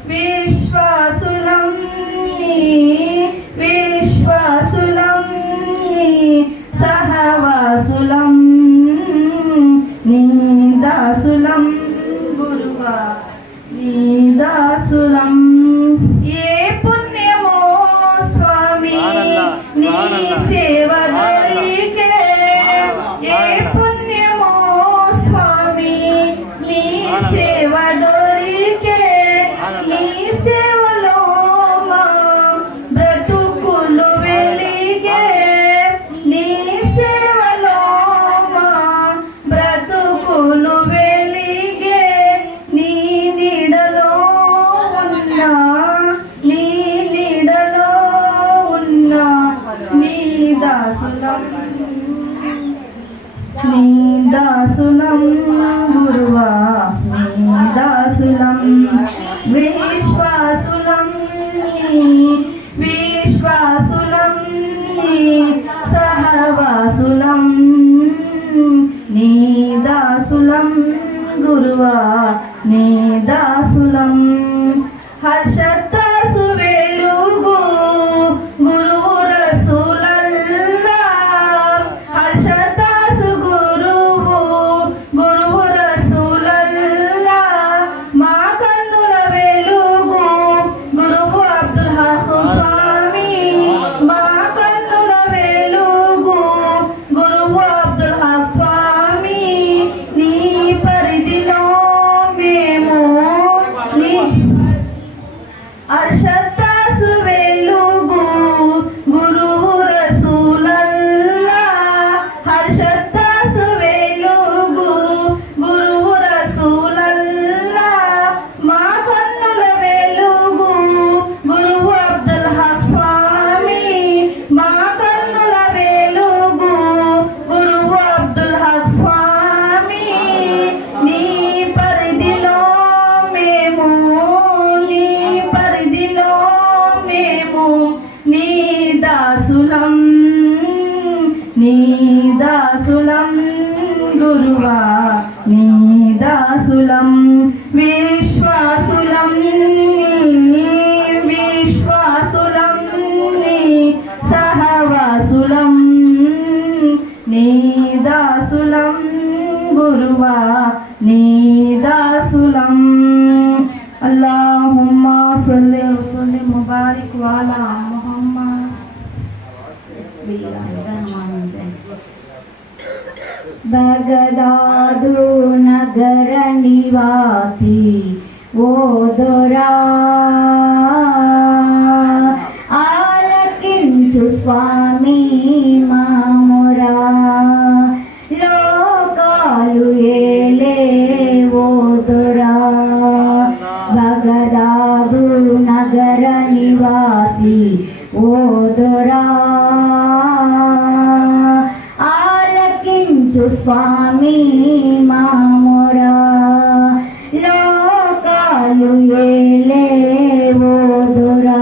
విశ్వాసులం నీ విశ్వాసులం నీ సహవాసులం నీ దాసులం గురువా నీ దాసులం ఏ పుణ్యమో స్వామి నీ సేవ దొరికే ఏ పుణ్యమో స్వామి నీ సేవ దొరికే నీ సేవలో మా బ్రతుకులు వెలిగే నీ సేవలో మా బ్రతుకులు వెలిగే నీ నీడలో ఉన్నా నీ నీడలో ఉన్నా నీ దాసులం నీ దాసులం గురువా నీ దాసులం విశ్వాసులం నీ విశ్వాసులం నీ సహవాసులం నీ దాసులం గురువా నీ దాసులం హర్షతాసు వెలుగు గురువు రసూలల్లా హర్షతాసు గురువు రసూలల్లా మా కన్నుల వెలుగు గురువు అబ్దుల్ హక్ స్వామి మా కన్నుల వెలుగు గురువు అబ్దుల్ హక్ స్వామి నీ పరిధిలో మేము నీ అర్షతాసు వెలుగు గురువు రసూలల్లా హర్షతాసు వెలుగు గురువు రసూలల్లా మా కన్నుల వెలుగు గురువు అబ్దుల్ హక్ స్వామి మా కన్నుల వెలుగు గురువు అబ్దుల్ హక్ స్వామి నీ పరిధిలో మేము నీ పరిధిలో మేము నీ దాసులం నీ దాసులం గురువా నీ దాసులం విశ్వాసులం నీ విశ్వాసులం నీ సహవాసులం నీ దాసులం గురువా నీ దాసులం అల్లాహుమ్మా సల్లి వసల్లిం ముబారిక్ వాలా ముహమ్మద్ బగదాదు నగర నివాసి ఓ దొరా ఆలకించు స్వామి మామురా లోకాలు ఏలే ఓ దొరా బగదాదు నగర నివాసి ఓ దొరా ఆలకించు స్వామి మామురా లోకాలు ఏలే ఓ దొరా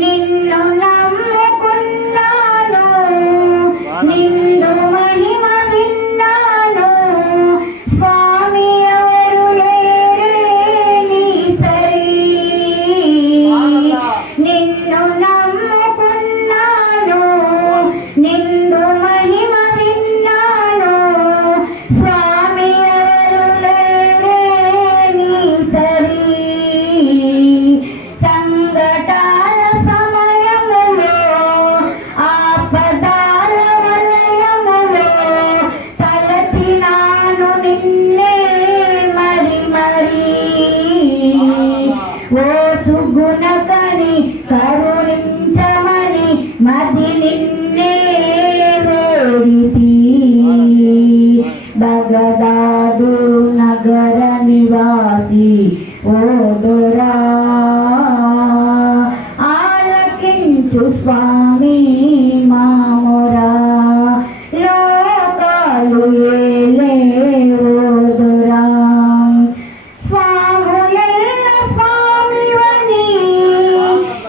నిన్ను నమ్ముకున్నాను నిన్ను మహిమ విన్నాను స్వామి ఎవరు లేరే నీ సరి నిన్ను నమ్ముకున్నాను నిన్ను మహిమ విన్నాను స్వామి ఎవరు లేరే నీ సరి సంగటాల సమయములో ఆపదాల వలయములో తలచినాను నిన్నే మరి మరి ఓ సుగుణకని కరుణించమని మది నిన్నే వేడితి బగదాదు నగర నివాసి ఓ దొరా ఆలకించు స్వామి మామురా లోకాలు ఏలే ఓ దొరా స్వాములెల్ల స్వామివని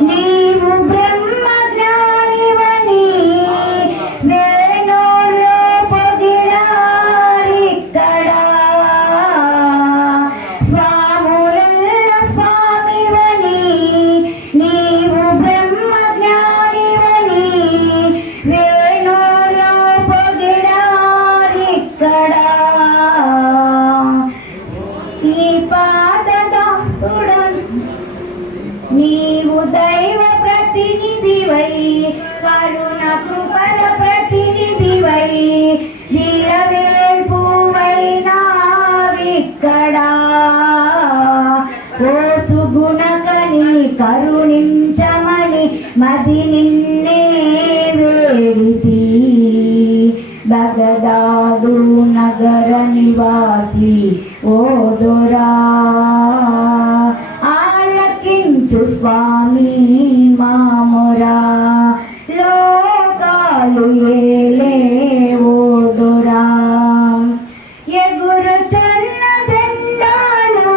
నీవు బ్రహ్మ జ్ఞానివని మది నిన్నే వేడితి బగదాదు నగర నివాసి ఓ దొరా ఆలకించు స్వామి మామొరా లోకాలు ఏలే ఓ దొరా ఎగురుచున్న జెండాలు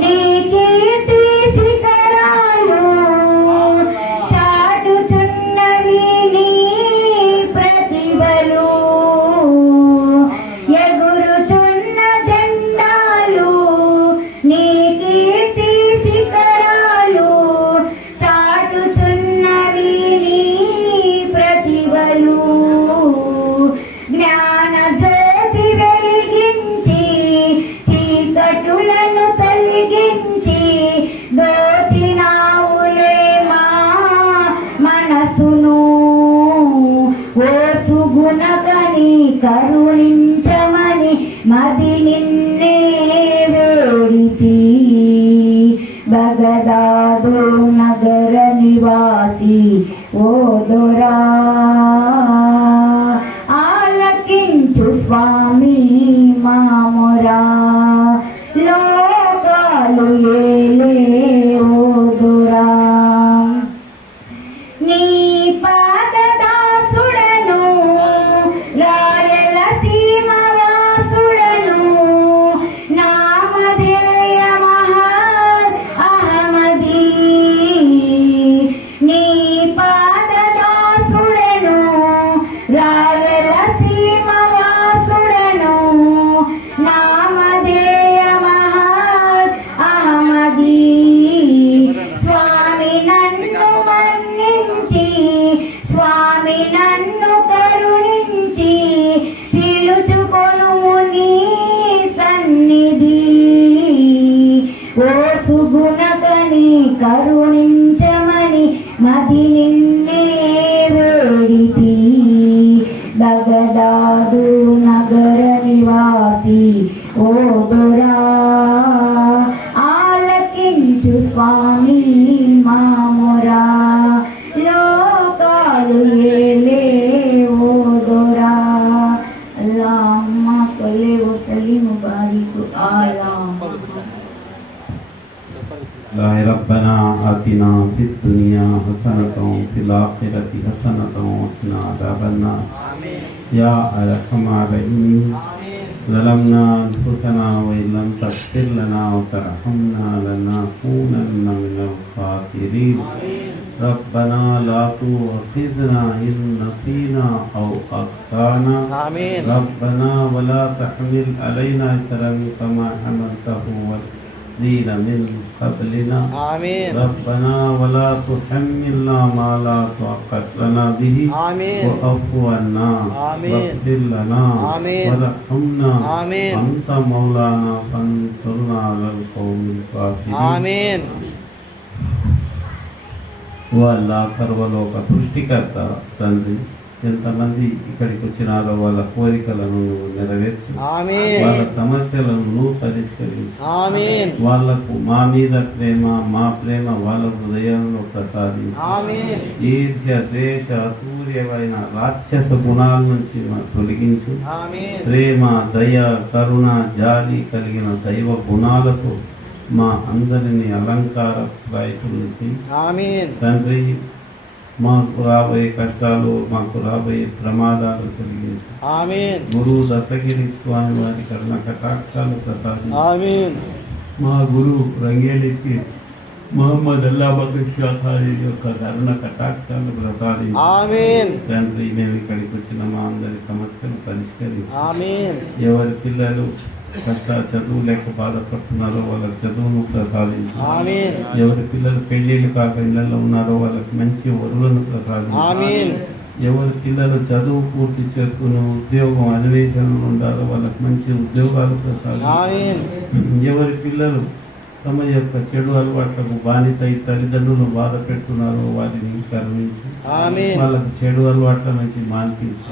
నీ కీర్తి శిఖరాలు చాటుచున్నవి నీ ప్రతిభలు ఎగురుచున్న జెండాలు నీ కీర్తి శిఖరాలు చాటుచున్నవి నీ ప్రతిభలు జ్ఞాన జ్యోతి వెలిగించి చీకటులను తొలగించి దోచినావులే మా మనసును ఓ సుగుణకని కరుణించమని మది నిన్నే వేడితి బగదాదు నగర నివాసి ఓ దొరా ఆలకించు స్వామి మామొరా లోకాలు ఏలే ఓ దొరా నీ పాదదాసుడను రాయల సీమవాసుడను నామధేయ మహద్ అహమదీ నీ పాదదాసుడను రాయల సీమవాసుడను నామధేయ మహద్ అహమదీ స్వామి నన్ను మన్నించి స్వామి నన్ను కరుణించి పిలుచుకొనుము నీ సన్నిధి ఓ సుగుణకని కరుణించమని మది నిన్నే వేడితి బగదాదు నగర నివాసి ఓ దొరా ఆలకించు స్వామి మామొరా లోకాలు ఏలే ఓ దొరా అల్లాహుమ్మ సల్లి వ సల్లిమ్ బారిక్ అలా रब्बना आतिना फिद दुनिया हसनतों फिल आखिरति हसनतों वक़िना अज़ाबन्नार या अरहमर रहीम ज़लमना अनफुसना व इल्लम तग़फिर लना व तरहमना लनकूनन्ना मिनल ख़ासिरीन रब्बना ला तुअख़िज़ना इन नसीना औ अख़्ताना रब्बना वला तहमिल अलैना इसरन कमा हमलतहु ज़ीना मिन क़ब्लिना रब्बना वला तुहम्मिलना मा ला ताक़त लना बिही वअफ़ु अन्ना वग़फ़िर लना वरहमना अंत मौलाना फंसुरना अलल क़ौमिल काफ़िरीन ఓ అల్లా సర్వలోక సృష్టికర్త తండ్రి ఎంతమంది ఇక్కడికి వచ్చినారో వాళ్ళ కోరికలను నెరవేర్చు వాళ్ళ సమస్యలను పరిష్కరించు వాళ్ళకు మా మీద ప్రేమ మా ప్రేమ వాళ్ళ హృదయంలో ప్రసాదించు ఈర్ష్య ద్వేష అసూర్యమైన రాక్షస గుణాల నుంచి తొలగించు ప్రేమ దయ కరుణ జాలి కలిగిన దైవ గుణాలతో మా అందరిని అలంకార ప్రాయకులించి తండ్రి మాకు రాబోయే కష్టాలు మాకు రాబోయే ప్రమాదాలు కలిగించు గురువు దత్తగిరి స్వామి వారి కరుణ కటాక్షాలు ప్రసాదించు మా గురువు రంగేలికి మొహమ్మద్ అల్లాబద్ షా ఖాళీ యొక్క కరుణ కటాక్షాలు ప్రసాదించు తండ్రి మేము ఇక్కడికి వచ్చిన మా అందరి సమస్యలు పరిష్కరించు ఎవరి పిల్లలు కష్ట చదువు లేక బాధపడుతున్నారో వాళ్ళకి చదువును ప్రసాదించు ఎవరి పిల్లలు పెళ్లిళ్ళు కాక ఇళ్లలో ఉన్నారో వాళ్ళకి మంచి వరులను ప్రసాదించు ఎవరి పిల్లలు చదువు పూర్తి చేసుకుని ఉద్యోగం అన్వేషణలు ఉండారో వాళ్ళకి మంచి ఉద్యోగాలు ప్రసాదించు ఎవరి పిల్లలు తమ యొక్క చెడు అలవాట్లకు బానిత తల్లిదండ్రులు బాధ పెడుతున్నారో వారిని కరుణించు వాళ్ళకు చెడు అలవాట్ల నుంచి మాన్పించు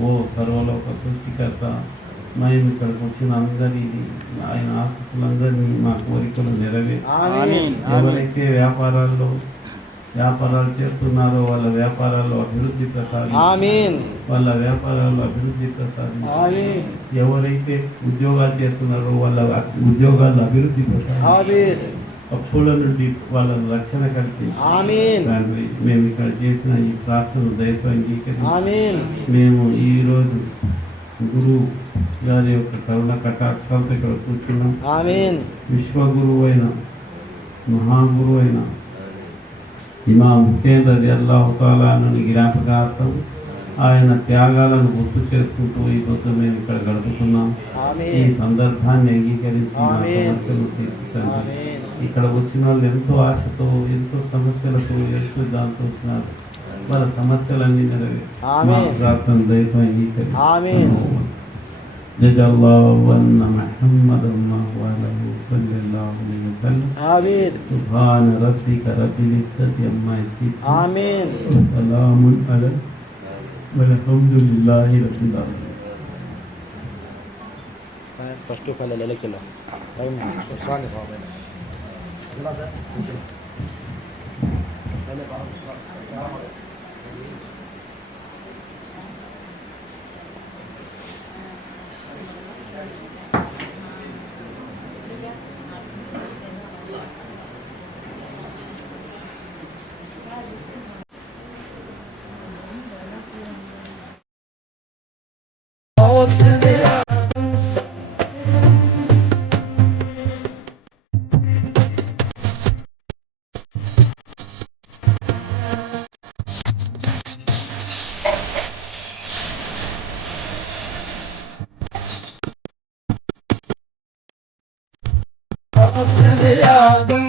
ఓ సర్వలోక సృష్టికర్త మేము ఇక్కడికి వచ్చిన అందరినీ ఆయన ఆస్తులందరినీ మా కోరికలు నెరవేర్చు ఎవరైతే వ్యాపారాల్లో వ్యాపారాలు చేస్తున్నారో వాళ్ళ వ్యాపారాల్లో అభివృద్ధి ప్రసాదించు. వాళ్ళ వ్యాపారాల్లో అభివృద్ధి ప్రసాదించు. ఎవరైతే ఉద్యోగాలు చేస్తున్నారో వాళ్ళ ఉద్యోగాల్లో అభివృద్ధి ప్రసాదించు. అప్పుల నుండి వాళ్ళని రక్షణ కల్పించి మేము ఇక్కడ చేసిన ఈ ప్రార్థన దయతో అంగీకరించి మేము ఈరోజు గురువు గారి యొక్క కరుణ కటాక్షాలతో ఇక్కడ కూర్చున్నాం. విశ్వగురువు అయిన మహాగురువు అయిన ఇమాం హుసేన్ రలియల్లాహు తఆలా అన్హు జ్ఞాపకార్థం ఆయన త్యాగాలను గుర్తు చేసుకుంటూ ఈ రోజు మేము ఇక్కడ గడుపుతున్నాం. ఈ సందర్భాన్ని అంగీకరించి సమస్యలు తీర్చుతండి. ఇక్కడ వచ్చిన వాళ్ళు ఎంతో ఆశతో ఎంతో సమస్యలతో ఎంతో దాంతో వచ్చినారు. వాళ్ళ సమస్యలన్నీ నెరవేరు ప్రార్థన దయతో అంగీకరించి జజాల్లాహు అన్న ముహమ్మదన్ వఅలైహి వసల్లం. సుబ్హాన రబ్బిక రబ్బిల్ ఇజ్జతి అమ్మా యసిఫూన్. సలామున్ అలా వల్హమ్దులిల్లాహి రబ్బిల్ ఆలమీన్. ఫస్ట్ పల్లె లెలకిలో స్వామి బాబాయ్ Aslında